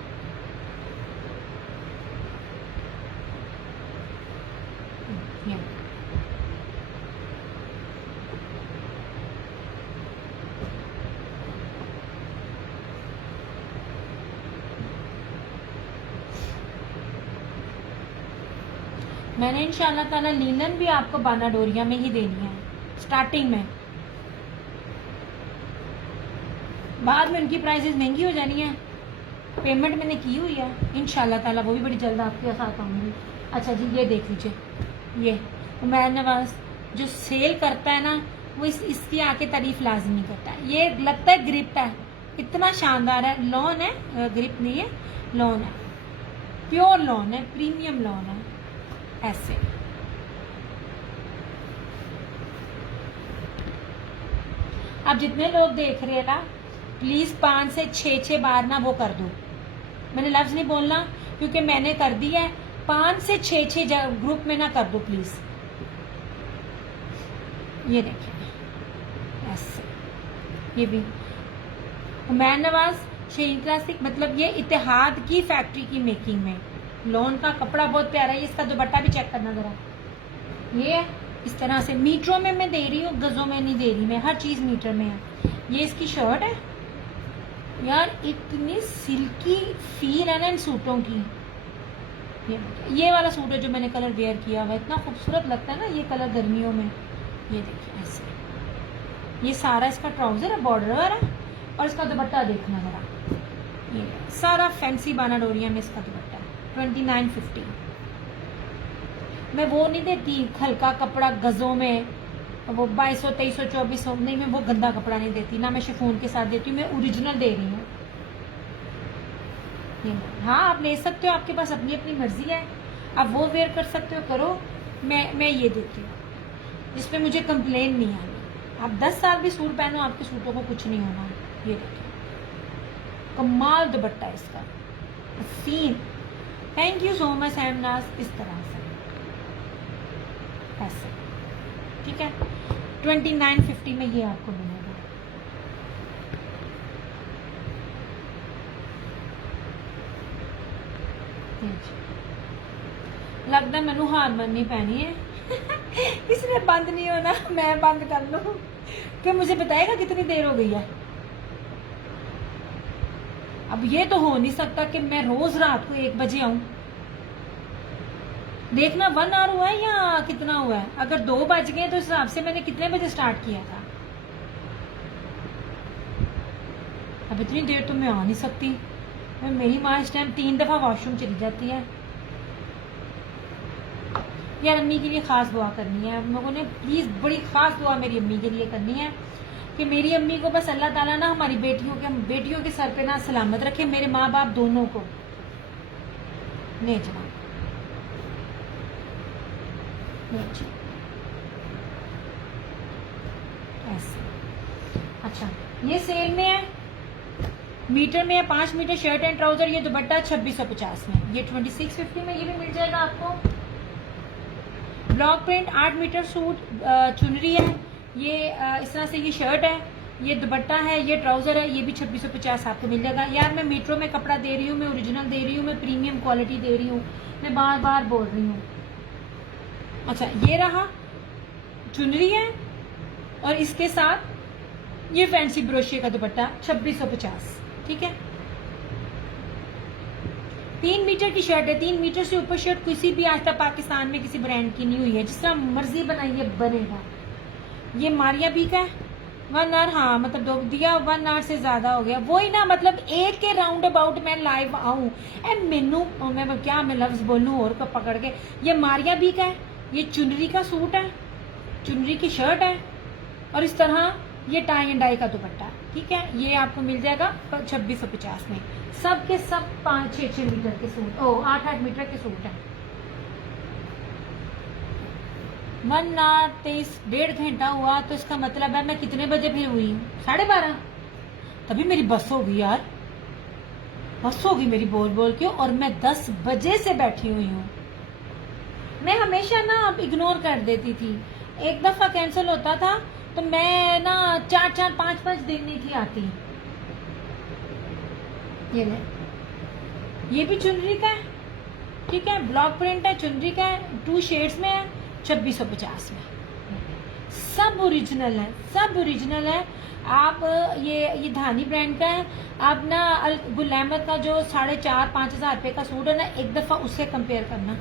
ये मैंने इंशाल्लाह ताला लीलन भी आपको बाना डोरिया में ही देनी है स्टार्टिंग में। बाद में उनकी प्राइसेस महंगी हो जानी है। पेमेंट मैंने की हुई है, इंशाल्लाह ताला वो भी बड़ी जल्द आपके साथ आऊँगी। अच्छा जी, ये देख लीजिए, ये उमैर नवाज जो सेल करता है ना, वो इसकी आके तारीफ लाजमी करता है। ये लगता है ग्रिप है, इतना शानदार है। लॉन है, ग्रिप नहीं है, लॉन है, प्योर लॉन है, प्रीमियम लॉन है। ऐसे अब जितने लोग देख रहे हैं ना, प्लीज 5 से 6 बार ना वो कर दो। मैंने लफ्ज नहीं बोलना क्योंकि मैंने कर दिया है। 5 से 6 ग्रुप में ना कर दो प्लीज। ये देखिए ऐसे, ये भी उमैर नवाज शेन क्लासिक, मतलब ये इत्तेहाद की फैक्ट्री की मेकिंग में। लॉन का कपड़ा बहुत प्यारा है। इसका दुपट्टा भी चेक करना जरा। ये है इस तरह से, मीटरों में मैं दे रही हूँ, गजों में नहीं दे रही मैं, हर चीज मीटर में है। ये इसकी शर्ट है यार, इतनी सिल्की फील है ना इन सूटों की। ये वाला सूट है जो मैंने कलर वेयर किया हुआ, इतना खूबसूरत लगता है ना ये कलर गर्मियों में। ये देखिए ऐसे, ये सारा इसका ट्राउजर है, बॉर्डर है, और इसका दुपट्टा देखना जरा। ये सारा फैंसी बाना डोरिया में इसका दुपट्टा है। 2950। मैं वो नहीं देती हल्का कपड़ा गजों में, वो 2200 2300 2400 नहीं, मैं वो गंदा कपड़ा नहीं देती ना। मैं शिफॉन के साथ देती हूँ, मैं ओरिजिनल दे रही हूँ। हाँ आप ले सकते हो, आपके पास अपनी अपनी मर्जी है, आप वो वेयर कर सकते हो, करो। मैं ये देती हूँ जिसपे मुझे कंप्लेन नहीं आनी। आप 10 साल भी सूट पहनो, आपके सूटों को कुछ नहीं होना। ये देखिए कमाल दुपट्टा है इसका, scene. Thank you so much Hemnaz. इस तरह से ऐसे, ठीक है। 2950 में ये आपको मिलेगा। लगता है मैनू हार मननी पैनी है। इसने बंद नहीं होना, मैं बंद कर लूं। कि मुझे बताएगा कितनी देर हो गई है। अब ये तो हो नहीं सकता कि मैं रोज रात को 1 बजे आऊं। देखना 1 आवर हुआ है या कितना हुआ है। अगर 2 बज गए तो इस हिसाब से मैंने कितने बजे स्टार्ट किया था। अब इतनी देर तो मैं आ नहीं सकती। मेरी माँ इस टाइम 3 दफा वॉशरूम चली जाती है। यार अम्मी के लिए खास दुआ करनी है हम लोगों ने, प्लीज बड़ी खास दुआ मेरी अम्मी के लिए करनी है कि मेरी अम्मी को बस अल्लाह ताला ना हमारी बेटियों के सर पे ना सलामत रखे, मेरे माँ बाप दोनों को। नहीं जनाब, ऐसे। अच्छा ये सेल में है, मीटर में है, 5 मीटर शर्ट एंड ट्राउजर। ये दुपट्टा 2650 में, ये 2650 में ये भी मिल जाएगा आपको। ब्लॉक प्रिंट 8 मीटर सूट चुनरी है। ये इस तरह से ये शर्ट है, ये दुपट्टा है, ये ट्राउजर है, ये भी 2650 आपको मिल जाएगा। यार मैं मीटरों में कपड़ा दे रही हूँ, मैं ओरिजिनल दे रही हूँ, मैं प्रीमियम क्वालिटी दे रही हूँ, मैं बार बार बोल रही हूँ। अच्छा ये रहा चुनरी है, और इसके साथ ये फैंसी ब्रोशे का दुपट्टा 2650, ठीक है। 3 मीटर की शर्ट है। 3 मीटर से ऊपर शर्ट किसी भी आज तक पाकिस्तान में किसी ब्रांड की नहीं हुई है। जिस तरह मर्जी बनाइए बनेगा। ये मारिया बी का 1 आवर, हाँ मतलब 2 दिया, 1 आवर से ज्यादा हो गया। वही ना, मतलब एक के राउंड अबाउट मैं लाइव आऊं एंड मेनू मैं लफ्ज बोलूं और को पकड़ के। ये मारिया बी का है, ये चुनरी का सूट है, चुनरी की शर्ट है, और इस तरह ये टाई एंड डाई का दुपट्टा, ठीक है। ये आपको मिल जाएगा 2650 में। सब के सब 5-6 मीटर के सूट, 8-8 मीटर के सूट है। 1 आवर 1.5 घंटा हुआ तो इसका मतलब है मैं कितने बजे फिर हुई? 12:30। तभी मेरी बस हो गई यार, बस हो गई मेरी बोल बोल के, और मैं 10 बजे से बैठी हुई हूँ। मैं हमेशा ना अब इग्नोर कर देती थी। एक दफा कैंसिल होता था तो मैं ना 4-4 5-5 दिन नहीं थी आती। ये ले, ये भी चुनरी का है, ठीक है, ब्लॉक प्रिंट है, चुनरी का है, 2 शेड्स में है, 2650 में। सब ओरिजिनल है, सब ओरिजिनल है। आप ये धानी ब्रांड का है। आप ना गुल अहमद का जो 4,500-5 हज़ार रुपये का सूट है ना, एक दफा उससे कंपेयर करना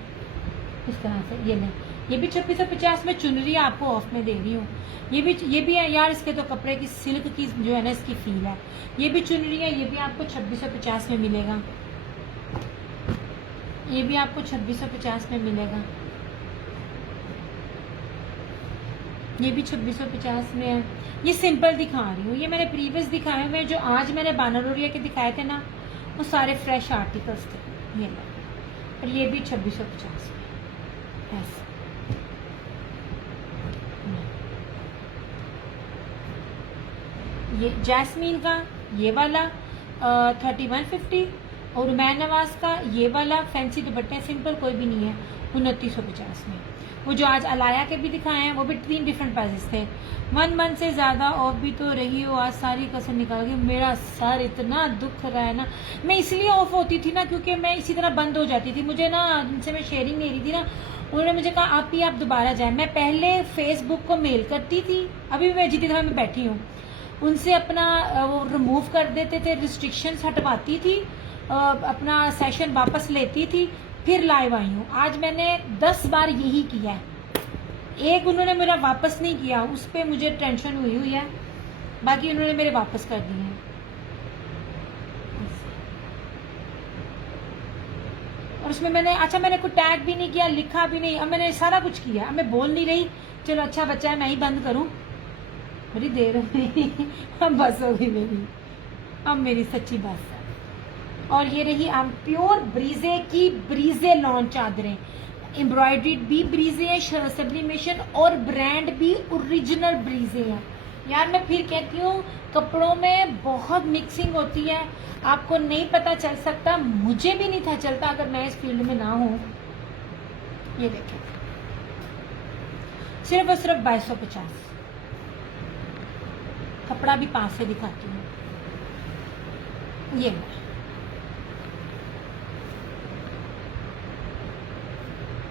इस तरह से। ये नहीं, ये भी 2650 में चुनरी आपको ऑफ में दे रही हूँ। ये भी है यार, इसके तो कपड़े की सिल्क की जो है ना इसकी फील है। ये भी चुनरी है, ये भी आपको 2650 में मिलेगा। ये भी आपको 2650 में मिलेगा। ये भी 2650 में है। ये सिंपल दिखा रही हूँ, ये मैंने प्रीवियस दिखाए हुए, जो आज मैंने बानारोरिया के दिखाए थे ना, वो सारे फ्रेश आर्टिकल्स थे। ये लो, और ये भी 2650 में ऐसे। ये जैस्मीन का ये वाला 3150, और उमैर नवाज का ये वाला फैंसी दुपट्टे सिंपल कोई भी नहीं है, 2950 में। वो जो आज अलाया के भी दिखाए हैं वो भी 3 डिफरेंट प्राइसेस थे। 1 मंथ से ज़्यादा ऑफ भी तो रही हो, आज सारी कसम निकाल गई। मेरा सर इतना दुख रहा है ना, मैं इसलिए ऑफ होती थी ना क्योंकि मैं इसी तरह बंद हो जाती थी। मुझे ना जिनसे मैं शेयरिंग ले रही थी ना, उन्होंने मुझे कहा आप दोबारा जाएं। मैं पहले फेसबुक को मेल करती थी, अभी भी मैं जितनी तरह मैं बैठी हूँ, उनसे अपना वो रिमूव कर देते थे, रिस्ट्रिक्शंस हटवाती थी, अपना सेशन वापस लेती थी, फिर लाइव आई हूँ। आज मैंने 10 बार यही किया है, एक उन्होंने मेरा वापस नहीं किया, उस पर मुझे टेंशन हुई है, बाकी उन्होंने मेरे वापस कर दिए हैं। और उसमें मैंने कोई टैग भी नहीं किया, लिखा भी नहीं, अब मैंने सारा कुछ किया। अब मैं बोल नहीं रही, चलो अच्छा बच्चा है मैं ही बंद करूं, बड़ी देर हो गई। अब बस हो गई मेरी, अब मेरी सच्ची बस है। और ये रही प्योर ब्रीजे की ब्रीजे लॉन चादरें, एम्ब्रॉयडरीड भी ब्रीजे है, सब्लिमेशन और ब्रांड भी ओरिजिनल ब्रीजे है। यार मैं फिर कहती हूँ, कपड़ों में बहुत मिक्सिंग होती है, आपको नहीं पता चल सकता, मुझे भी नहीं था चलता अगर मैं इस फील्ड में ना हूँ। ये देखें, सिर्फ और सिर्फ 2250। कपड़ा भी पास से दिखाती हूँ। ये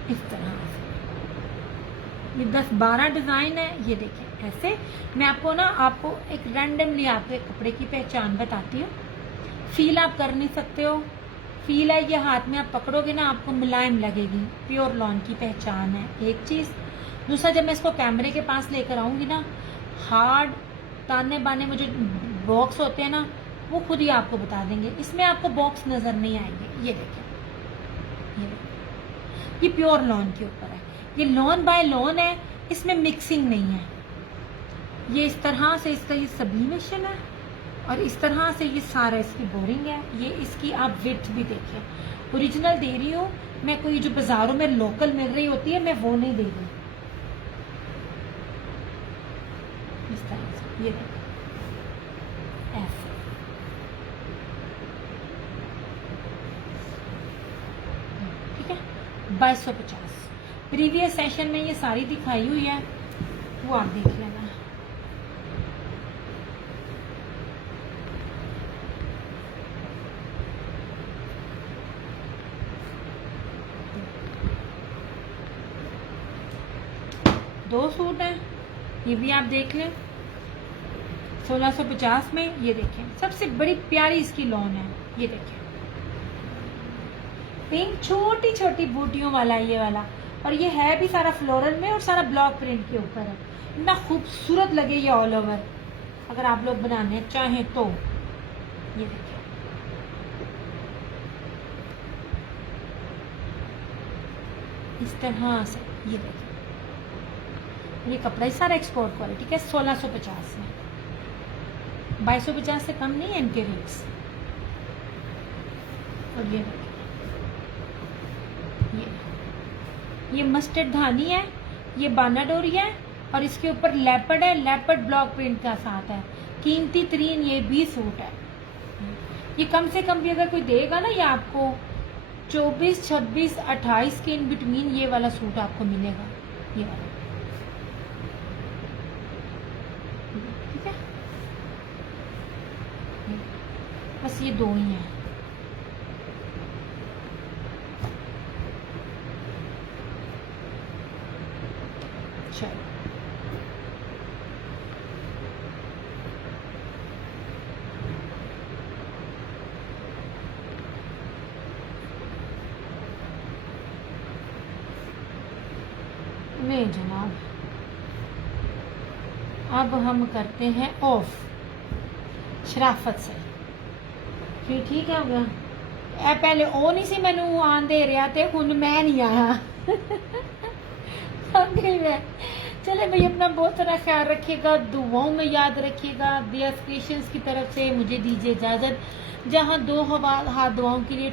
इस तरह से, ये 10-12 डिजाइन है। ये देखें ऐसे। मैं आपको एक रैंडमली आपको एक कपड़े की पहचान बताती हूँ। फील आप कर नहीं सकते हो, फील है ये हाथ में आप पकड़ोगे ना आपको मुलायम लगेगी, प्योर लॉन की पहचान है एक चीज। दूसरा, जब मैं इसको कैमरे के पास लेकर आऊंगी ना, हार्ड ताने बाने में जो बॉक्स होते हैं ना, वो खुद ही आपको बता देंगे। इसमें आपको बॉक्स नजर नहीं आएंगे। ये देखें, ये प्योर लॉन के ऊपर है, ये लॉन बाय लॉन है, इसमें मिक्सिंग नहीं है। ये इस तरह से इसका ये सब्लिमेशन है, और इस तरह से ये सारा इसकी बोरिंग है। ये इसकी आप विड्थ भी देखिए, ओरिजिनल दे रही हूँ मैं, कोई जो बाजारों में लोकल मिल रही होती है मैं वो नहीं दे रही। इस तरह से ये देखो ऐसे। ठीक है, 2250। प्रीवियस सेशन में ये सारी दिखाई हुई है, वो आप देख लेना। दो सूट हैं, ये भी आप देख लें 1650 में। ये देखें, सबसे बड़ी प्यारी इसकी लॉन है। ये देखें, पिंक छोटी छोटी बूटियों वाला ये वाला, और ये है भी सारा फ्लोरल में और सारा ब्लॉक प्रिंट के ऊपर है। इतना खूबसूरत लगे ये ऑल ओवर, अगर आप लोग बनाने चाहें तो। ये देखें, इस तरह से। ये देखें, ये कपड़ा ही सारा एक्सपोर्ट क्वालिटी का 1650 में। 2250 से कम नहीं है इनके रेट्स। और ये देखें, ये मस्टर्ड धानी है, ये बानाडोरी है, और इसके ऊपर लेपर्ड है, लेपर्ड ब्लॉक प्रिंट का साथ है। कीमती तरीन ये भी सूट है। ये कम से कम भी अगर कोई देगा ना, ये आपको 24, 26, 28 के इन बिटवीन ये वाला सूट आपको मिलेगा। ये वाला, ठीक है, बस ये दो ही हैं। ले जनाब, अब हम करते हैं ऑफ शराफत से। फिर ठीक है हो गया। ए पहले ओ नहीं सी मैनू आन दे रहा थे, हुन मैं नहीं आया। मैं चले भाई, अपना बहुत सारा ख्याल रखिएगा, दुआओं में याद रखिएगा। दिया क्रिएशंस की तरफ से मुझे दीजिए इजाजत। जहां दो हाथ दुआओं के लिए